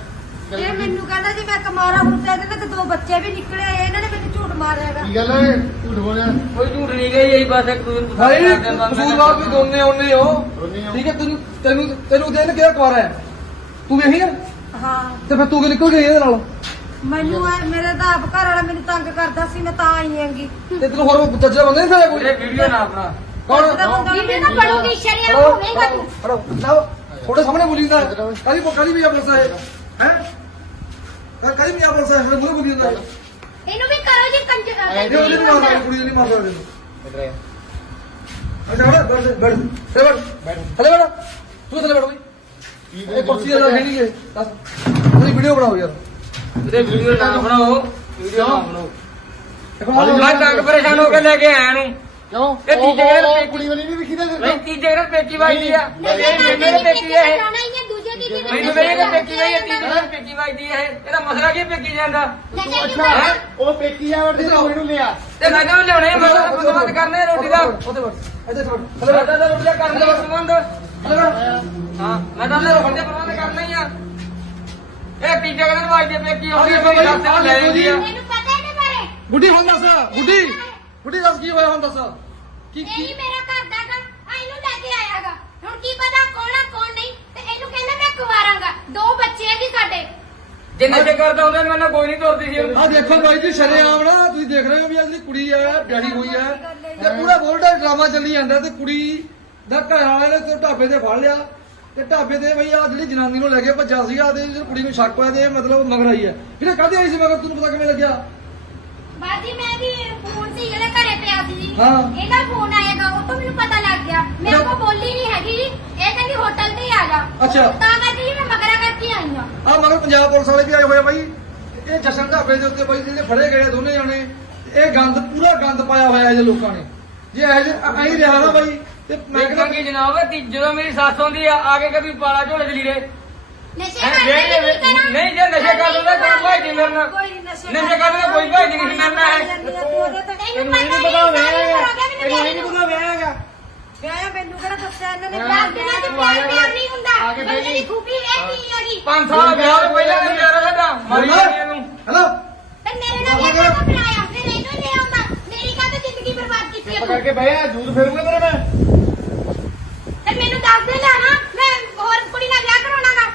Speaker 1: ਇਹ
Speaker 5: ਗੱਲ
Speaker 1: ਮੈਨੂੰ ਕਹਿੰਦਾ ਜੀ ਮੈਂ ਕਮਾਰਾ ਹੁਣ ਤੇ ਇਹਦੇ ਨਾਲ ਦੋ ਬੱਚੇ ਵੀ ਨਿਕਲੇ ਇਹਨਾਂ ਨੇ ਮੈਨੂੰ ਝੂਠ ਮਾਰਿਆਗਾ
Speaker 5: ਕੀ ਗੱਲ ਹੈ? ਝੂਠ ਬੋਲਿਆ?
Speaker 2: ਕੋਈ ਝੂਠ ਨਹੀਂ ਗਈ ਇਹੀ ਬਸ ਇੱਕ ਦੂਜੇ ਨੂੰ ਪਤਾ
Speaker 4: ਭਾਈ
Speaker 2: ਲੱਗ ਜਾਂਦਾ, ਮੈਂ
Speaker 4: ਕਸੂਰਵਾਰ ਵੀ ਦੋਨੇ ਉਹਨੇ ਹੋ।
Speaker 5: ਦੋਨੇ ਹੋ।
Speaker 4: ਠੀਕ ਹੈ ਤੈਨੂੰ ਤੈਨੂੰ ਤੈਨੂੰ ਦੇਣ ਕਿਹੜਾ ਕੁਆਰਾ ਹੈ? ਤੂੰ ਇਹੀ ਹੈ
Speaker 1: ਹਾਂ।
Speaker 4: ਤੇ ਫਿਰ ਤੂੰ ਕਿ ਨਿਕਲ ਗਈ ਇਹਦੇ ਨਾਲ?
Speaker 1: ਮੈਨੂੰ ਐ- ਮੇਰੇ ਦਾ ਆਪ ਘਰ ਵਾਲਾ ਮੈਨੂੰ ਤੰਗ ਕਰਦਾ ਸੀ ਮੈਂ ਤਾਂ ਆਈ ਆਂਗੀ
Speaker 4: ਤੇ ਤੈਨੂੰ ਹੋਰ ਚੱਜਾ ਬੰਦੇ ਨਹੀਂ ਕੋਈ?
Speaker 2: ਵੀਰੇ ਵੀਡੀਓ ਨਾ ਆਪਣਾ।
Speaker 4: ਕੌਣ?
Speaker 3: ਵੀਡੀਓ ਤਾਂ ਬਣੂਗੀ ਸ਼ਰੀਆ
Speaker 4: ਹਲੋ
Speaker 3: ਹੋਵੇਗਾ ਤੂੰ।
Speaker 4: ਹਲੋ ਨਾ ਥੋੜੇ ਸਾਹਮਣੇ ਬੋਲੀ ਜਾਂਦਾ ਕਾਲੀ ਕਾਲੀ ਵੀ ਆ ਬੋਲਦਾ ਹੈ ਹੈ? ਕਾਲੀ ਵੀ ਆ ਬੋਲਦਾ ਹੈ? ਮੂੰਹ ਬੋਲੀ ਜਾਂਦਾ ਹੈ।
Speaker 3: ਇਹਨੂੰ ਵੀ ਕਰੋ ਜੀ ਕੰਜ
Speaker 4: ਇਹ ਨਹੀਂ ਮਾਰਦਾ ਕੁੜੀ ਨੇ ਨਹੀਂ ਮਾਰਦਾ ਇਹਨੂੰ। ਅੱਛਾ ਬੈਠ ਬੈਠ ਬੈਠ। ਤੇ ਬੈਠ। ਥੱਲੇ ਬੈਠ। ਤੂੰ ਥੱਲੇ ਬੈਠ ਬਈ। ਇਹ ਕੁਰਸੀ ਦਾ ਲੱਗੇ ਨਹੀਂ ਹੈ ਦੱਸ। ਤੁਸੀਂ ਵੀਡੀਓ ਬਣਾਓ ਯਾਰ।
Speaker 2: ਵੀਰੇ ਵੀਡੀਓ ਨਾ ਬਣਾਓ। ਵੀਡੀਓ ਨਾ ਬਣਾਓ। ਮੈਂ ਤੰਗ ਪਰੇਸ਼ਾਨ ਹੋ ਕੇ ਲੈ ਕੇ ਆਇਆ ਨੂੰ
Speaker 5: ਕਿਉਂ?
Speaker 2: ਇਹ
Speaker 5: ਉਹ-
Speaker 2: ਤੀਜੇ ਦਿਨ
Speaker 5: ਉਹ
Speaker 2: ਪੇਕੀ-
Speaker 5: ਕੁੜੀ ਵਾਲੀ ਨਹੀਂ ਵਿਖੀ ਤਾਂ
Speaker 2: ਨਹੀਂ
Speaker 5: ਤੇਰੇ
Speaker 2: ਤੀਜੇ ਦਿਨ ਪੇਕੀ ਵੱਜਦੀ ਆ?
Speaker 3: ਮੇਰੇ
Speaker 2: ਮੇਰੇ ਪੇਕੀ ਹੈ ਇਹ।
Speaker 3: ਜਾਣਾ ਹੀ ਹੈ ਦੂਜੇ ਦੀ ਦੀ
Speaker 2: ਮੈਨੂੰ ਵੇਖ ਕੇ ਪੇਕੀ ਵਈ ਹੈ ਤੀਜੇ ਦਿਨ ਪੇਕੀ ਵੱਜਦੀ ਹੈ ਇਹ। ਇਹਦਾ ਮਸਲਾ ਕੀ ਪੇਕੀ ਜਾਂਦਾ
Speaker 5: ਤੋਂ ਅੱਛਾ ਉਹ ਪੇਕੀ ਆ ਵਰਦੇ ਤੂੰ ਇਹਨੂੰ ਲਿਆ।
Speaker 2: ਤੇ ਮੈਂ ਕਿਹਾ ਲਿਆਉਣੇ ਮੈਂ ਤਾਂ ਬੰਦੋਬਸਤ ਕਰਨੇ ਰੋਟੀ ਦਾ।
Speaker 4: ਉਹਦੇ ਬੈਠ ਇੱਥੇ ਬੈਠ ਥੱਲੇ ਬੈਠ
Speaker 2: ਸਾਡਾ ਤਾਂ ਰੋਟੀ ਦਾ ਕਰਨ ਦਾ ਸੰਬੰਧ।
Speaker 4: ਥੱਲੇ ਬੈਠ
Speaker 2: ਹਾਂ ਮੈਂ ਤਾਂ ਰੋਟੀ ਦੇ ਪ੍ਰਬੰਧ ਕਰਨਾ ਹੀ ਆ। ਇਹ ਤੀਜੇ ਦਿਨ ਵੱਜਦੀ ਪੇਕੀ ਹੋ ਗਈ ਮੇਰੀ ਸੱਤ ਨੂੰ ਲੈ ਜਾਂਦੀ ਆ।
Speaker 3: ਮੈਨੂੰ ਪਤਾ ਨਹੀਂ ਬਾਰੇ।
Speaker 4: ਗੁੱਡੀ ਹੁਣ ਦੱਸ ਗੁੱਡੀ ਗੁੱਡੀ ਦੱਸ ਕੀ ਹੋਇਆ ਹੁਣ ਦੱਸ। ਕੀ
Speaker 3: ਇਹ
Speaker 4: ਕੀ
Speaker 3: ਹੀ ਮੇਰਾ ਘਰ ਦਾ ਗਾ ਆ ਇਹਨੂੰ ਲੈ ਕੇ ਆਇਆਗਾ। ਹੁਣ ਕੀ ਪਤਾ ਕੌਣ ਆ ਕੌਣ ਨਹੀਂ ਤੇ ਇਹਨੂੰ ਕਹਿੰਦਾ ਮੈਂ ਕੁਵਾਰਾਂਗਾ। ਦੋ ਬੱਚੇ ਆ ਜੀ
Speaker 2: ਜੇ ਨਸ਼ੇ ਕਰਦਾ ਹੁੰਦਾ ਮੈਨੂੰ ਕੋਈ ਨਹੀਂ ਤੁਰਦੀ ਸੀ।
Speaker 4: ਆ ਦੇਖੋ ਬਾਈ ਜੀ ਸ਼ਰੇਆਮ ਨਾ ਤੁਸੀਂ ਦੇਖ ਰਹੇ ਹੋ ਵੀ ਅਸਲੀ ਕੁੜੀ ਹੈ ਵਿਆਹੀ ਹੋਈ ਹੈ ਤੇ ਪੂਰਾ ਬੋਲਡਾ ਡਰਾਮਾ ਚੱਲੀ ਜਾਂਦਾ ਤੇ ਕੁੜੀ ਦਾ ਘਰ ਵਾਲੇ ਨੇ ਤੇ ਢਾਬੇ ਤੇ ਫੜ ਲਿਆ। ਤੇ ਢਾਬੇ ਤੇ ਬਈ ਆ ਜਿਹੜੀ ਜਨਾਨੀ ਨੂੰ ਲੈ ਕੇ ਭੱਜਾ ਸੀਗਾ ਤੇ ਜਿਹੜੀ ਕੁੜੀ ਨੂੰ ਸ਼ੱਕ ਹੋਇਆ ਤੇ ਇਹ ਮਤਲਬ ਮਗਰ ਆਈ ਹੈ। ਕਿਹਨੇ ਕਾਹਦੇ ਆਈ ਸੀ ਮਗਰ? ਤੈਨੂੰ ਪਤਾ ਕਿਵੇਂ ਲੱਗਿਆ?
Speaker 3: ਬਾਜੀ ਮੈਂ ਵੀ ਫੋਨ ਸੀ ਜਿਹੜਾ ਘਰੇ ਪਿਆ ਸੀ। ਜੀ
Speaker 4: ਹਾਂ।
Speaker 3: ਇਹਦਾ ਫੋਨ ਆਏਗਾ ਉਹ ਤੋਂ ਮੈਨੂੰ ਪਤਾ ਲੱਗ ਗਿਆ। ਮੇਰੇ ਕੋ ਬੋਲੀ ਨਹੀਂ ਹੈਗੀ। ਜੀ ਇਹ ਕਹਿੰਦੀ ਹੋਟਲ ਤੇ ਹੀ ਆ ਜਾ।
Speaker 4: ਅੱਛਾ।
Speaker 3: ਤਾਂ ਕਰਕੇ ਜੀ ਮੈਂ ਮਗਰਾ ਕਰਕੇ ਆਈ ਹਾਂ।
Speaker 4: ਆ ਮਗਰ ਪੰਜਾਬ ਪੁਲਿਸ ਵਾਲੇ ਵੀ ਆਏ ਹੋਏ ਆ ਬਾਈ। ਇਹ ਜਸ਼ਨ ਢਾਬੇ ਦੇ ਉੱਤੇ ਬਾਈ ਜਿਹੜੇ ਫੜੇ ਗਏ ਆ ਦੋਨੇ ਜਾਣੇ ਇਹ ਗੰਦ ਪੂਰਾ ਗੰਦ ਪਾਇਆ ਹੋਇਆ ਇਹ ਲੋਕਾਂ ਨੇ। ਜੇ ਇਹ ਜੇ ਐਂ ਰਿਹਾ ਨਾ ਬਾਈ। ਤੇ ਮੈਂ
Speaker 2: ਮੈਂ
Speaker 4: ਕਹਿੰਦਾ
Speaker 2: ਕਿ ਜਨਾਬ ਕਿ ਜਦੋਂ ਮੇਰੀ ਸੱਸ ਆਉਂਦੀ ਆ ਆ ਕੇ ਕਦੀ ਪਾਲਾ ਝੋਲੇ ਚ ਲੀੜੇ।
Speaker 3: ਨਸ਼ੇ
Speaker 2: ਹੈਂ,
Speaker 3: ਕਰਦੇ
Speaker 2: ਜੇ-
Speaker 3: ਨਹੀਂ ਕਰਾਂ
Speaker 2: ਨਹੀਂ ਜੇ ਨਸ਼ੇ ਕਰਦਾ ਤਾਂ ਕੋਈ ਭਾਈ ਜੀ ਮੇਰੇ ਨਾਲ
Speaker 1: ਕੋਈ ਨਸ਼ੇ
Speaker 2: ਨਸ਼ੇ ਕਰਦਾ ਤਾਂ ਕੋਈ ਭਾਈ ਨਹੀਂ ਮੇਰੇ ਨਾਲ ਹੈ।
Speaker 1: ਤੂੰ ਤੇ
Speaker 3: ਤੈਨੂੰ ਪਤਾ ਨਹੀਂ ਪਤਾ ਹੋਇਆ ਮੈਨੂੰ
Speaker 2: ਪਤਾ ਵਿਆਹ ਹੈਗਾ।
Speaker 1: ਵਿਆਹ ਮੈਨੂੰ ਕਿਹੜਾ ਦੱਸਿਆ? ਇਹਨਾਂ ਨੇ
Speaker 3: ਦਸ ਦਿਨਾਂ ਚ ਪਿਆਰ ਪਿਆਰ ਨਹੀਂ ਹੁੰਦਾ।
Speaker 2: ਆ ਕੇ
Speaker 3: ਬੰਦੇ ਦੀ। ਖੂਬੀ ਵੇਖੀ ਹੈਗੀ
Speaker 2: ਪੰਜ ਸਾਲ ਵਿਆਹ ਤੋਂ ਪਹਿਲਾਂ ਵੀ ਮੇਰਾ ਸਾਡਾ ਮਰੀ ਜਾਂਦੀ ਇਹਨੂੰ।
Speaker 4: ਹੈਲੋ।
Speaker 3: ਤੇ ਮੇਰੇ ਨਾਲ ਵਿਆਹ ਕਦੋਂ ਕਰਾਇਆ ਫਿਰ ਇਹਨੂੰ ਲੈ ਆਉਂਦਾ ਮੇਰੀ ਕਾਹਤੇ ਜ਼ਿੰਦਗੀ ਤੂੰ
Speaker 5: ਕਰਕੇ ਬਹਿਆ ਦੂਧ ਫੇਰੂਗਾ ਤੇਰੇ ਮੈਂ।
Speaker 3: ਤੇ ਮੈਨੂੰ ਦੱਸ ਦੇ ਲੈ ਨਾ ਮੈਂ ਹੋਰ ਕੁੜੀ ਨਾਲ ਵਿਆਹ ਕਰਾਉਣਾਗਾ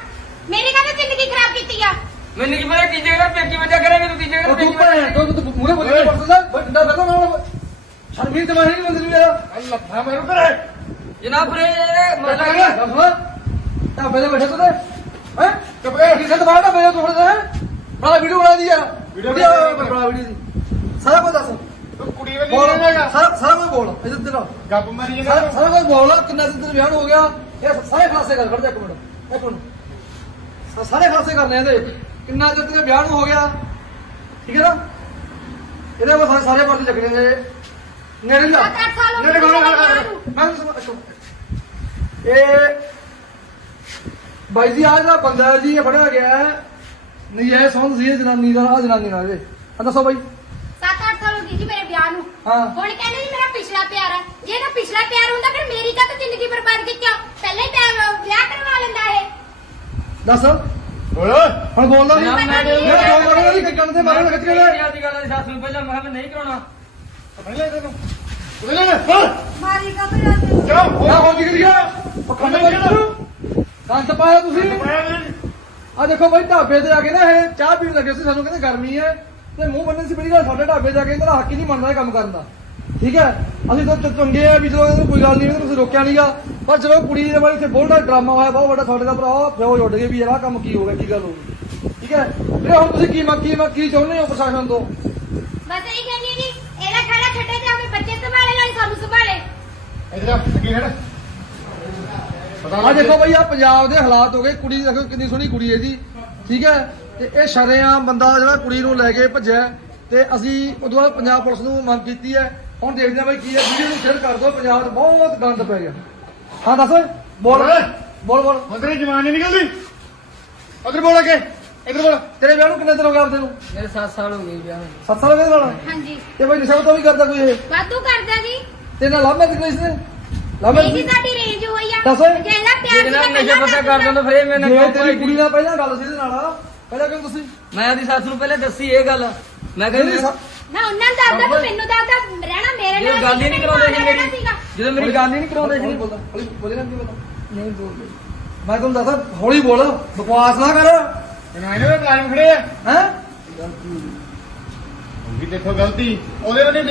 Speaker 3: ਮੇਰੀ ਕਾਹਤੇ ਜ਼ਿੰਦਗੀ ਖਰਾਬ ਕੀਤੀ ਆ?
Speaker 2: ਮੈਨੂੰ ਕੀ ਪਤਾ ਤੀਜੇ ਘਰ ਪੇਕੀ ਵਜਾ ਕਰੇਂਗੇ ਤੂੰ ਤੀਜੇ ਘਰ
Speaker 4: ਉਹ ਤੂੰ
Speaker 2: ਪੇਕੀ
Speaker 4: ਭੈਣ ਤੋਂ ਤੂੰ ਮੂਰੇ ਬੋਲੇ ਪਰਸ ਦਾ ਬੰਦਾ ਬੈਠਾ ਨਾਲ ਸ਼ਰਮੀਰ ਤੇ ਨਹੀਂ ਬੰਦੇ ਮੇਰਾ
Speaker 5: ਲੱਫਾ ਮੈਨੂੰ ਕਰੇ
Speaker 2: ਜਨਾਬ ਰੇ
Speaker 4: ਮਤਲਬ ਦਫਾ ਤਾਂ ਬੈਠਾ ਬੈਠਾ ਤੂੰ। ਹੈ? ਕਬੇ ਕਿਸੇ ਤੋਂ ਬਾਹਰ ਨਾ ਬੈਠਾ ਤੂੰ ਹੈ? ਬੜਾ ਵੀਡੀਓ ਬਣਾ ਦੀ ਯਾਰ
Speaker 5: ਵੀਡੀਓ
Speaker 4: ਵੀਡੀਓ ਬਣਾ ਵੀਡੀਓ ਦੀ। ਸਾਰਾ ਕੁਝ ਦੱਸ। ਬੋਲ
Speaker 5: ਜਾਏਗਾ
Speaker 4: ਸਾਰਾ ਸਾਰਾ ਕੁਝ ਬੋਲ ਇੱਧਰ ਤੇ ਨਾ
Speaker 5: ਗੱਪ ਮਾਰੀ
Speaker 4: ਸਾਰਾ
Speaker 5: ਜਾਂਦਾ
Speaker 4: ਸਾਰਾ ਕੁਝ ਬੋਲ ਕਿੰਨਾ ਦਿਨ ਤੇ ਵਿਆਹ ਹੋ ਗਿਆ ਇਹ ਸਾਰੇ ਖਾਸੇ ਗੱਲ ਫੜਦੇ ਇੱਕ ਮਿੰਟ ਇੱਕ ਮਿੰਟ। ਸਾ- ਸਾਰੇ ਖਾਸੇ ਕਰਨੇ ਆ ਇਹਦੇ। ਕਿੰਨਾ ਤੇ ਵਿਆਹ ਨੂੰ ਹੋ ਗਿਆ ਠੀਕ ਹੈ ਨਾ? ਇਹਦੇ ਕੋਲ ਸਾਰੇ- ਸਾਰੇ ਪਾਸੇ ਲੱਗਣੇ ਨੇ। ਨੇੜੇ ਲਿਆ।
Speaker 3: ਸੱਤ ਅੱਠ ਸਾਲ ਹੋ
Speaker 4: ਨੇੜੇ
Speaker 3: ਗਏ
Speaker 4: ਕੋਲ
Speaker 3: ਵਿਆਹ ਨੂੰ।
Speaker 4: ਮੈਂ ਤੁਹਾਨੂੰ ਸਮਝ- ਇੱਕ ਮਿੰਟ। ਇਹ ਬਾਈ ਜੀ ਆਹ ਜਿਹੜਾ ਬੰਦਾ ਜੀ ਇਹ ਫੜਿਆ ਗਿਆ ਹੈ। ਨਜਾਇਜ਼ ਸੰਬੰਧ ਸੀ ਇਹ ਜਨਾਨੀ ਦਾ ਆ ਜਨਾਨੀ ਨਾਲ ਇਹਦੇ ਆ ਦੱਸੋ ਬਾਈ
Speaker 3: 7-8 ਸਾਲ ਹੋ ਗਈ ਜੀ ਮੇਰੇ ਵਿਆਹ ਨੂੰ
Speaker 4: ਹਾਂ।
Speaker 3: ਹੁਣ ਕਹਿੰਦੇ ਜੀ ਮੇਰਾ ਪਿਛਲਾ ਪਿਆਰ ਹੈ ਜੇ ਇਹਦਾ ਪਿਛਲਾ ਪਿਆਰ ਹੁੰਦਾ ਫਿਰ ਮੇਰੀ ਕਾਹਤੇ ਜ਼ਿੰਦਗੀ ਬਰਬਾਦ ਕੀਤੀ? ਆ? ਪਹਿਲਾਂ ਹੀ ਪਿਆਰ ਵਿਆਹ ਕਰਵਾ ਲੈਂਦਾ ਇਹ।
Speaker 4: ਦੱਸ।
Speaker 5: ਬੋਲ
Speaker 4: ਹੁਣ ਬੋਲਦਾ ਨਹੀਂ
Speaker 2: ਮੈਂ
Speaker 4: ਮੈਂ ਬੋਲਦਾ ਨਹੀਂ ਖਿੱਚਣ ਤੇ ਮਾਰਨ ਖਿੱਚ ਕੇ। ਲੈ
Speaker 2: ਦੀ ਗੱਲ ਦੀ ਸੱਸ ਨੂੰ ਪਹਿਲਾਂ ਮੈਂ ਕਿਹਾ ਮੈਂ ਨਹੀਂ ਕਰਾਉਣਾ।
Speaker 5: ਤੈਨੂੰ ਉਹਦੇ
Speaker 1: ਮਾਰੀ ਕਾ?
Speaker 5: ਚਲੋ
Speaker 4: ਨਾ
Speaker 5: ਬੋਲ
Speaker 4: ਹੋ ਗਈ ਗਿਆ ਪਖੰਡ ਪਾਇਆ ਤੁਸੀਂ।
Speaker 5: ਪਾਇਆ ਨਹੀਂ
Speaker 4: ਆ ਦੇਖੋ ਬਾਈ ਢਾਬੇ ਤੇ ਆ ਕੇ ਨਾ ਇਹ ਚਾਹ ਪੀਣ ਲੱਗੇ ਸੀ ਸਾਨੂੰ ਕਹਿੰਦੇ ਗਰਮੀ ਹੈ। ਤੇ ਮੂੰਹ ਬੰਨਣ ਸੀ ਬੜੀ ਗੱਲ ਸਾਡੇ ਢਾਬੇ ਜਾ ਕੇ ਇਹਦਾ ਹੱਕ ਹੀ ਨਹੀਂ ਮੰਨਦਾ ਇਹ ਕੰਮ ਕਰਨ ਦਾ। ਠੀਕ ਹੈ? ਅਸੀਂ ਤਾਂ ਚ- ਚੰਗੇ ਆ ਵੀ ਚਲੋ ਇਹਨੂੰ ਕੋਈ ਗੱਲ ਨਹੀਂ ਇਹਨੂੰ ਤੁਸੀਂ ਰੋਕਿਆ ਨਹੀਂਗਾ ਪਰ ਚਲੋ ਕੁੜੀ ਦੇ ਬਾਰੇ ਇੱਥੇ ਬੋਲਦਾ ਡਰਾਮਾ ਹੋਇਆ ਬਹੁਤ ਵੱਡਾ ਤੁਹਾਡੇ ਦਾ ਭਰਾ ਫਿਓ ਉੱਡ ਗਏ ਵੀ ਯਾਰ ਆਹ ਕੰਮ ਕੀ ਹੋ ਗਿਆ ਕੀ ਗੱਲ ਹੋ ਗਈ। ਠੀਕ ਹੈ? ਵੀਰੇ ਹੁਣ ਤੁਸੀਂ ਕੀ ਮੱਕੀ ਮੱਕੀ ਚਾਹੁੰਦੇ ਹੋ ਪ੍ਰਸ਼ਾਸਨ ਤੋਂ?
Speaker 3: ਬਸ ਇਹੀ ਕਹਿੰਦੀ ਜੀ ਇਹਦਾ ਖੜਾ ਛੱਡੇ ਤੇ ਆਪਣੇ ਬੱਚੇ ਸੰਭਾਲੇ ਨਾਲ ਸਾਨੂੰ ਸੰਭਾਲੇ।
Speaker 5: ਇਧਰ ਅੱਗੇ ਪਤਾ
Speaker 4: ਆ ਦੇਖੋ ਬਈ ਆ ਪੰਜਾਬ ਦੇ ਹਾਲਾਤ ਹੋ ਗਏ ਕੁੜੀ ਦੇਖੋ ਕਿੰਨੀ ਸੋਹਣੀ ਕੁੜੀ ਹੈ ਜੀ। ਠੀਕ ਹੈ? ਤੇ ਇਹ ਸ਼ਰੇਆਮ ਬੰਦਾ ਜਿਹੜਾ ਕੁੜੀ ਨੂੰ ਲੈ ਕੇ ਭੱਜਿਆ ਤੇ ਅਸੀਂ ਉਦੋਂ ਬਾਅਦ ਪੰਜਾਬ ਪੁਲਿਸ ਨੂੰ ਮੰਗ ਕੀਤੀ ਹੈ। ਹੁਣ ਦੇਖਦੇ ਹਾਂ ਬਈ ਕੀ ਹੈ। ਵੀਡੀਓ ਨੂੰ ਸ਼ੇਅਰ ਕਰ ਦਿਓ ਪੰਜਾਬ 'ਚ ਬਹੁਤ ਗੰਦ ਪੈ ਗਿਆ। ਹਾਂ ਦੱਸ। ਓਏ ਬੋਲ। ਬੋਲ ਬੋਲ।
Speaker 5: ਉਧਰ ਜਵਾਨ ਨਹੀਂ ਨਿਕਲਦੀ। ਉਧਰ ਬੋਲ ਅੱਗੇ। ਇਧਰ ਬੋਲ।
Speaker 4: ਤੇਰੇ ਵਿਆਹ ਨੂੰ ਕਿੰਨੇ ਦਿਨ ਹੋ ਗਏ ਆਪਦੇ ਨੂੰ?
Speaker 2: ਮੇਰੇ 7 ਸਾਲ ਹੋ ਗਏ ਵਿਆਹ ਨੂੰ।
Speaker 4: 7 ਸਾਲ ਹੋ ਗਏ ਨਾਲ
Speaker 3: ਹਾਂਜੀ।
Speaker 4: ਤੇ ਬਈ ਨਸ਼ਾ ਤਾਂ ਵੀ ਕਰਦਾ ਕੋਈ ਇਹ?
Speaker 3: ਵਾਧੂ ਕਰਦਾ ਜੀ।
Speaker 4: ਤੇ ਨਾਲ ਲਵ ਮੈਰਿਜ ਕਰੀ ਲਵ
Speaker 3: ਇਹ ਜੀ ਸਾਡੀ ਰੇਂਜ ਹੋਈ ਆ।
Speaker 4: ਦੱਸ।
Speaker 3: ਜੇ ਇਹਦਾ ਪਿਆਰ ਸੀ
Speaker 2: ਨਾਲ ਨਸ਼ਾ ਪਤਾ ਕਰ ਦਿੰਦਾ ਫਿਰ ਇਹ ਮੇਰੇ ਨਾਲ
Speaker 4: ਤੇਰੀ ਕੁੜੀ ਨਾਲ ਪਹਿਲਾਂ ਗੱਲ ਸੀ ਇਹਦੇ ਨਾਲ ਪਹਿਲਾਂ ਕਿਉਂ ਤੁਸੀਂ
Speaker 2: ਮੈਂ ਉਹਦੀ ਸੱਸ ਨੂੰ ਪਹਿਲਾਂ ਦੱਸੀ ਇਹ ਗੱਲ। ਮੈਂ ਕਹਿੰਦੀ
Speaker 3: ਮੈਂ ਉਹਨਾਂ ਨੂੰ ਦੱਸਦਾ ਤੂੰ ਮੈਨੂੰ ਦੱਸਦਾ ਰਹਿਣਾ ਮੇਰੇ ਨਾਲ
Speaker 2: ਜਦੋਂ ਗੱਲ ਹੀ ਨਹੀਂ ਕਰਾਉਂਦੇ ਸੀ ਮੇਰੀ। ਜਦੋਂ ਮੇਰੀ ਗੱਲ ਹੀ ਨਹੀਂ ਕਰਾਉਂਦੇ ਸੀ
Speaker 4: ਬੋਲਦਾ ਬੋਲੇ ਨਾ ਕੀ ਬੋਲਦਾ
Speaker 2: ਨਹੀਂ ਬੋਲਦੇ
Speaker 4: ਮੈਂ ਤੁਹਾਨੂੰ ਦੱਸਦਾ ਹੌਲੀ ਬੋਲ ਬਕਵਾਸ ਨਾ ਕਰ।
Speaker 5: ਜਨਾਨੇ ਦੇ ਕਾਇਮ ਖੜੇ ਆ।
Speaker 4: ਹੈ?
Speaker 5: ਵੀ ਦੇਖੋ ਗਲਤੀ। ਉਹਦੇ ਵੱਲ ਦੇਖ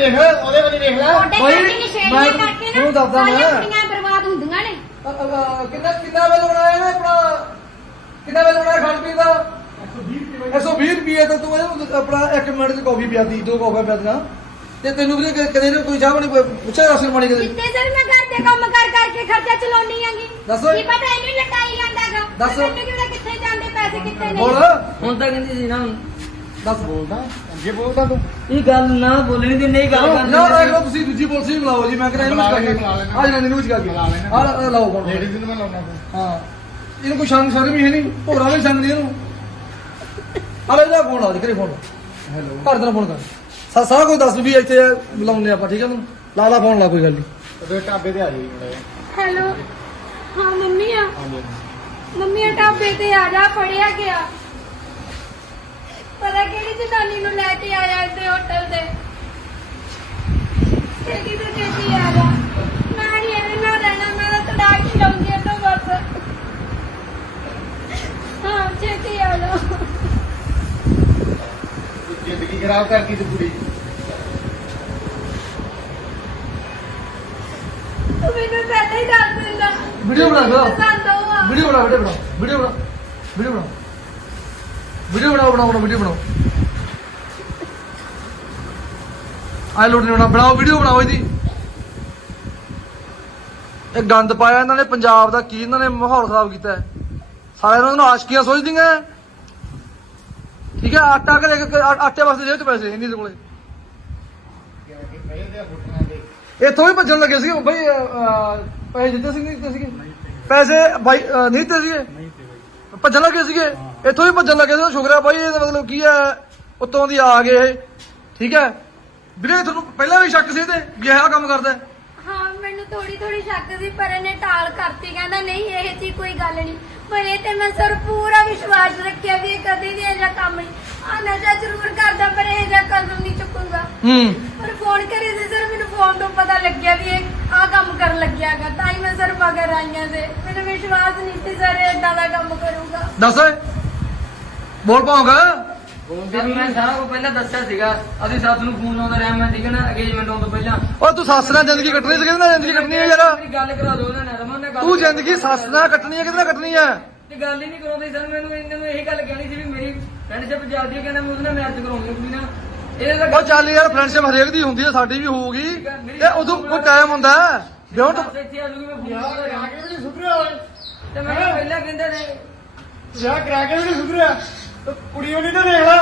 Speaker 5: ਉਹਦੇ ਵੱਲ ਦੇਖ ਲੈ।
Speaker 3: ਨਿਸ਼ੇਧੀਆਂ
Speaker 4: ਮੈਂ
Speaker 3: ਕਰਕੇ ਨਾ
Speaker 4: ਤੁਹਾਨੂੰ ਦੱਸਦਾ ਮੈਂ।
Speaker 3: ਕੁੜੀਆਂ ਬਰਬਾਦ ਹੁੰਦੀਆਂ ਨੇ।
Speaker 4: ਕਿੰਨਾ ਕਿੰਨਾ ਵੇਲ ਬਣਾਇਆ ਨਾ ਆਪਣਾ? ਕਿੰਨਾ ਵੇਲ ਬਣਾਇਆ ਖਾਣ ਪੀਣ ਦਾ? 120 ਰੁਪਏ ਤਾਂ ਤੂੰ ਇਹਨੂੰ ਆਪਣਾ 1 ਮਿੰਟ ਦੀ ਕਾਫੀ ਪਿਆਦੀ ਦੋ ਕਾਫੀ ਪਿਆਦੀਆਂ ਤੇ ਤੈਨੂੰ ਵੀ ਨੀ ਕਦੇ ਨੇ ਕੋਈ ਚਾਹ ਬਣੀ ਪੁੱਛਿਆ ਰਸਨ ਪਾਣੀ ਕਦੇ?
Speaker 3: ਕਿੱਥੇ ਸਰ ਮੈਂ ਘਰ ਦੇ ਕੰਮ ਕਰ ਕਰਕੇ ਖਰਚਾ ਚਲਾਉਣੀ ਆਂਗੀ
Speaker 4: ਦੱਸ।
Speaker 3: ਕੀ ਪਤਾ ਇਹਨੂੰ ਲਟਾਈ ਜਾਂਦਾਗਾ
Speaker 4: ਦੱਸ।
Speaker 3: ਮੈਨੂੰ ਕਿਹੜਾ ਕਿੱਥੇ ਜਾਂਦੇ ਪੈਸੇ ਕਿੱਥੇ
Speaker 4: ਬੋਲ।
Speaker 3: ਨਹੀਂ
Speaker 2: ਹੁਣ ਤਾਂ ਕਹਿੰਦੀ ਸੀ ਨਾ
Speaker 4: ਦੱਸ।
Speaker 5: ਬੋਲਦਾ। ਅੱਗੇ ਬੋਲਦਾ ਤੂੰ।
Speaker 2: ਇਹ ਗੱਲ ਨਾ ਬੋਲਣੀ ਤੇ ਨਹੀਂ ਗੱਲ ਕਰਨੀ
Speaker 4: ਨਾ ਦੇਖ ਲਓ ਤੁਸੀਂ ਦੂਜੀ ਪੁਲਿਸ ਵੀ ਬੁਲਾਓ ਜੀ ਮੈਂ ਕਹਿੰਦਾ ਇਹਨੂੰ
Speaker 5: ਲੈਣਾ।
Speaker 4: ਆ ਜਨਾਨੀ ਨੂੰ ਵਿੱਚ ਕਰ
Speaker 5: ਬੁਲਾ ਲੈਣਾ।
Speaker 4: ਆ ਲਾਓ
Speaker 5: ਲੇਡੀਜ਼ ਨੂੰ ਮੈਂ ਲਾਉਣਾ। ਤੂੰ
Speaker 4: ਹਾਂ। ਇਹਨੂੰ ਕੋਈ ਸ਼ੰਗ ਸ਼ਰਮ ਹੀ ਹੈ ਨਹੀਂ। ਭੋਰਾ ਵੀ ਸੰਗ ਨਹੀਂ ਇਹਨੂੰ। ਹਲੇ ਇਹਦਾ ਫੋਨ ਆ ਜੀ ਕਰੇ ਫੋਨ।
Speaker 5: ਹੈਲੋ।
Speaker 4: ਘਰ ਦਾ ਫੋਨ ਕਰ। ਸਾ- ਸਾਰਾ ਕੁਝ ਦੱਸ ਵੀ ਇੱਥੇ ਬੁਲਾਉਂਦੇ ਆਪਾਂ ਠੀਕ ਹੈ ਤੂੰ? ਲਾ ਲਾ ਫੋਨ ਲਾ ਕੋਈ ਗੱਲ ਨਹੀਂ
Speaker 5: ਉਹਦੇ ਢਾਬੇ ਤੇ ਆ ਜਾਈ
Speaker 3: ਹੈਲੋ। ਹਾਂ ਮੰਮੀ ਆ।
Speaker 5: ਹਾਂਜੀ।
Speaker 3: ਮੰਮੀ ਆ ਢਾਬੇ ਤੇ ਆ ਜਾ ਪੜਿਆ ਗਿਆ। ਪਤਾ ਕਿਹੜੀ ਜਨਾਨੀ ਨੂੰ ਲੈ ਕੇ ਆਇਆ ਤੇ ਛੇਤੀ ਤੋਂ ਛੇਤੀ ਆ ਜਾ ਮੈਂ ਨਹੀਂ ਇਹਦੇ ਨਾਲ ਰਹਿਣਾ ਮੈਂ ਤਾਂ ਤੜਾ ਕੇ ਲਾਉਂਗੀ ਇਹ ਤੋਂ ਬਸ ਹਾਂ ਛੇਤੀ ਆ ਜਾ
Speaker 5: ਜ਼ਿੰਦਗੀ ਖਰਾਬ ਕਰਤੀ ਤੂੰ ਕੁੜੀ।
Speaker 3: ਤੂੰ ਮੈਨੂੰ ਪਹਿਲਾਂ ਹੀ ਦੱਸ ਦਿੰਦਾ।
Speaker 4: ਵੀਡੀਓ ਬਣਾ
Speaker 3: ਪਸੰਦ
Speaker 4: ਵੀਡੀਓ ਬਣਾ ਵੀਡੀਓ ਬਣਾ ਵੀਡੀਓ ਬਣਾ ਵੀਡੀਓ ਬਣਾ। ਵੀਡੀਓ ਬਣਾਓ ਵੀਡੀਓ ਬਣਾਓ। ਆਈ ਲੋਡ ਨਹੀਂ ਬਣਾ ਬਣਾਓ ਵੀਡੀਓ ਬਣਾਓ ਇਹਦੀ। ਇਹ ਗੰਦ ਪਾਇਆ ਇਹਨਾਂ ਨੇ ਪੰਜਾਬ ਦਾ ਕੀ ਇਹਨਾਂ ਨੇ ਮਾਹੌਲ ਖਰਾਬ ਕੀਤਾ ਸਾਰਿਆਂ ਨੂੰ ਆਸ਼ਕੀਆਂ ਸੋਚਦੀਆਂ। ਠੀਕ ਹੈ, ਆਟਾ ਘਰੇ ਆਟੇ ਵਾਸਤੇ ਜੇਬ ਚ ਪੈਸੇ ਨਹੀਂ ਦੇ ਕੋਲੇ। ਇੱਥੋਂ ਵੀ ਭੱਜਣ ਲੱਗੇ ਸੀ ਬਈ ਪੈਸੇ ਦਿੱਤੇ ਸੀ ਨਹੀਂ ਦਿੱਤੇ ਸੀਗੇ? ਪੈਸੇ ਬਾਈ ਨਹੀਂ ਦਿੱਤੇ ਸੀਗੇ? ਭੱਜਣ ਲੱਗੇ ਸੀਗੇ। ਇੱਥੋਂ ਵੀ ਭੱਜਣ ਲੱਗੇ ਸੀ, ਸ਼ੁਕਰ ਹੈ ਬਾਈ, ਇਹਦਾ ਮਤਲਬ ਕੀ ਹੈ, ਉੱਤੋਂ ਦੀ ਆ ਗਏ ਇਹ। ਠੀਕ ਹੈ? ਵੀਰੇ, ਤੁਹਾਨੂੰ ਪਹਿਲਾਂ ਵੀ ਸ਼ੱਕ ਸੀ ਤੇ ਵੀ ਇਹ ਕੰਮ ਕਰਦਾ ਹਾਂ?
Speaker 3: ਮੈਨੂੰ ਥੋੜੀ ਥੋੜੀ ਸ਼ੱਕ ਸੀ, ਪਰ ਇਹਨੇ ਟਾਲ ਕਰਤੀ, ਕਹਿੰਦਾ ਨਹੀਂ, ਇਹ ਜੀ ਕੋਈ ਗੱਲ ਨਹੀਂ। ਪਰ ਇਹ ਤੇ ਮੈਂ ਸਰ ਪੂਰਾ ਵਿਸ਼ਵਾਸ ਰੱਖਿਆ ਵੀ ਇਹ ਕਦੇ ਵੀ ਇਹਦਾ ਕੰਮ ਨਹੀਂ। ਆ ਨਸ਼ਾ ਜ਼ਰੂਰ ਕਰਦਾ ਪਰ ਇਹ ਜਿਹਾ ਕਦਮ ਨਹੀਂ ਚੁੱਕੂਗਾ।
Speaker 4: ਹੂੰ।
Speaker 3: ਪਰ ਫੋਨ ਕਰੇ ਸੀ ਸਰ ਮੈਨੂੰ ਫੋਨ ਤੋਂ ਪਤਾ ਲੱਗਿਆ ਵੀ ਇਹ ਆ ਕੰਮ ਕਰਨ ਲੱਗਿਆਗਾ ਤਾਂ ਹੀ ਮੈਂ ਸਰ ਮਗਰ ਆਈਆਂ ਸੀ ਮੈਨੂੰ ਵਿਸ਼ਵਾਸ ਨਹੀਂ ਸੀ ਸਰ ਇਹ ਏਦਾਂ ਦਾ ਕੰਮ ਕਰੂਗਾ।
Speaker 4: ਦੱਸ ਓਏ। ਬੋਲ ਪਾਉਂਗਾ
Speaker 2: ਫਿਰ ਮੈਂ ਸਾਰਾ ਕੁਝ ਪਹਿਲਾਂ ਦੱਸਿਆ ਸੀਗਾ। ਅਸੀਂ ਸੱਤ ਨੂੰ ਫੋਨ ਆਉਂਦਾ ਰਿਹਾ ਮੈਂ ਠੀਕ ਹੈ ਨਾ? ਅਗੇਜਮੈਂਟ ਹੋਣ ਤੋਂ ਪਹਿਲਾਂ।
Speaker 4: ਓਏ ਤੂੰ ਸੱਸ ਨਾਲ ਜ਼ਿੰਦਗੀ ਕੱਟਣੀ ਸੀ ਕਿਹਦੇ ਨਾਲ ਜ਼ਿੰਦਗੀ ਕੱਟਣੀ ਹੈ ਯਾਰ?
Speaker 2: ਮੇਰੀ ਗੱਲ ਕਰਾ ਦਿਓ ਉਹਨਾਂ ਨਾਲ।
Speaker 4: ਤੂੰ ਜ਼ਿੰਦਗੀ ਸੱਸ ਨਾਲ ਕੱਟਣੀ ਹੈ ਕਿਹਦੇ ਨਾਲ ਕੱਟਣੀ ਹੈ?
Speaker 2: ਤੇ ਗੱਲ ਹੀ ਨਹੀਂ ਕਰਾਉਂਦੇ ਸਨ ਮੈਨੂੰ ਇਹਨਾਂ ਨੂੰ ਇਹੀ ਗੱਲ ਕਹਿਣੀ ਸੀ ਵੀ ਮੇਰੀ ਫਰੈਂਡਸ਼ਿਪ ਚੱਲਦੀ ਹੈ ਕਹਿੰਦਾ ਮੈਂ ਉਹਦੇ ਨਾਲ ਮੈਰਿਜ ਕਰਾਉਂਗੀ ਕੁੜੀ ਨਾਲ। ਇਹਦੇ
Speaker 4: ਉਹ ਚੱਲ ਯਾਰ ਫਰੈਂਡਸ਼ਿਪ ਹਰੇਕ ਦੀ ਹੁੰਦੀ ਹੈ ਸਾਡੀ ਵੀ ਹੋਊਗੀ। ਤੇ ਉਦੋਂ ਕੋਈ ਟਾਈਮ ਹੁੰਦਾ ਹੈ? ਵਿਆਹ ਤੋਂ
Speaker 2: ਇੱਥੇ ਆ ਜੂਗੀ ਮੈਂ ਫੋਨ
Speaker 5: ਵਿਆਹ
Speaker 2: ਕਰਦਾ
Speaker 5: ਕਰਾ
Speaker 2: ਰਿਹਾ
Speaker 5: ਕੇ ਵੀ ਨਹੀਂ ਸੁਧਰਿਆ ਓਏ।
Speaker 2: ਤੇ ਮੈਂ ਪਹਿਲਾਂ ਕਹਿੰਦੇ ਨੇ
Speaker 5: ਵਿਆਹ ਕਰਾ ਕੇ ਵੀ ਨਹੀਂ ਸੁਧਰਿਆ। ਤੇ ਕੁੜੀ ਉਹ ਨਹੀਂ ਤਾਂ ਦੇਖ ਲੈ।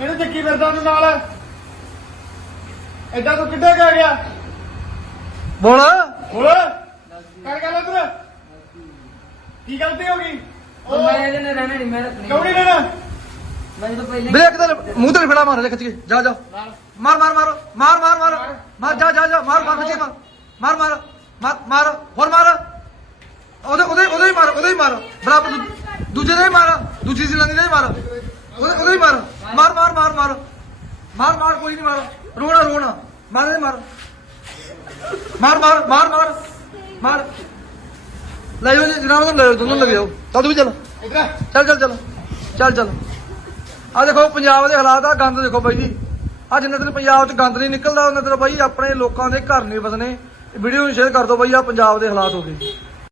Speaker 5: ਇਹਨੂੰ ਚੱਕੀ ਫਿਰਦਾ ਉਹਦੇ ਨਾਲ। ਐਡਾ ਤੂੰ ਕਿੱਡੇ ਗਿਆ ਗਿਆ?
Speaker 4: ਬੋਲ।
Speaker 5: ਹੋਰ ਕਰ ਗੱਲ ਉਧਰ ਕੀ ਗਲਤੀ ਹੋ ਗਈ?
Speaker 2: ਉਹ ਮੈਂ ਇਹਦੇ ਨਾਲ ਰਹਿਣਾ ਨਹੀਂ ਮੈਂ ਰੱਖਣੀ
Speaker 5: ਕਿਉਂ ਨਹੀਂ ਲੈਣਾ
Speaker 2: ਮੈਂ ਜਦੋਂ ਪਹਿਲਾਂ
Speaker 4: ਇੱਕ ਦਿਨ ਮੂੰਹ ਤੇ ਫੜਾ ਮਾਰ ਲੈ ਖਿੱਚ ਕੇ। ਜਾ ਜਾ। ਮਾਰ। ਮਾਰ ਮਾਰ ਮਾਰ। ਮਾਰ ਮਾਰ ਮਾਰ। ਜਾ ਜਾ ਜਾ। ਮਾਰ ਮਾਰ ਖਿੱਚ ਕੇ ਮਾਰ। ਮਾਰ ਮਾਰ। ਮਾਰ ਮਾਰ। ਹੋਰ ਮਾਰ। ਉਹਦੇ ਉਹਦੇ ਉਹਦੇ ਹੀ ਮਾਰ ਉਹਦੇ ਹੀ ਮਾਰ। ਬਰਾਬਰ ਦੂਜੇ ਦੇ ਹੀ ਮਾਰ। ਦੂਜੀ ਸਿਲੰਦੀ ਦੇ ਹੀ ਮਾਰ। ਉਹਦੇ ਉਹਦੇ ਹੀ ਮਾਰ। ਮਾਰ ਮਾਰ ਮਾਰ ਮਾਰ। ਮਾਰ ਮਾਰ ਕੋਈ ਨਹੀਂ ਮਾਰ। ਰੋਣਾ ਰੋਣਾ। ਮਾਰ ਦੇ ਮਾਰ। ਮਾਰ ਮਾਰ ਮਾਰ। ਮਾਰ। ਲੈ ਜਾਓ ਜੀ, ਜਨਾਬ ਨੂੰ ਲੈ ਜਾਓ ਦੋਨੋਂ ਲੈ ਜਾਓ। ਚੱਲ ਤੂੰ ਵੀ ਚੱਲ। ਚੱਲ ਚੱਲ ਚੱਲ। ਚੱਲ ਚੱਲ। ਆ ਦੇਖੋ ਪੰਜਾਬ ਦੇ ਹਾਲਾਤ ਆ ਗੰਦ ਦੇਖੋ ਬਾਈ ਜੀ। ਆ ਜਿੰਨਾ ਪੰਜਾਬ 'ਚ ਗੰਦ ਨਹੀਂ ਨਿਕਲਦਾ ਉਹਨਾਂ ਦਿਨ ਬਾਈ ਆਪਣੇ ਲੋਕਾਂ ਦੇ ਘਰ ਨਹੀਂ ਵਸਨੇ ਵੀਡੀਓ ਨੂੰ ਸ਼ੇਅਰ ਕਰ ਦਿਓ ਬਾਈ ਆ ਪੰਜਾਬ ਦੇ ਹਾਲਾਤ ਹੋ ਗਏ।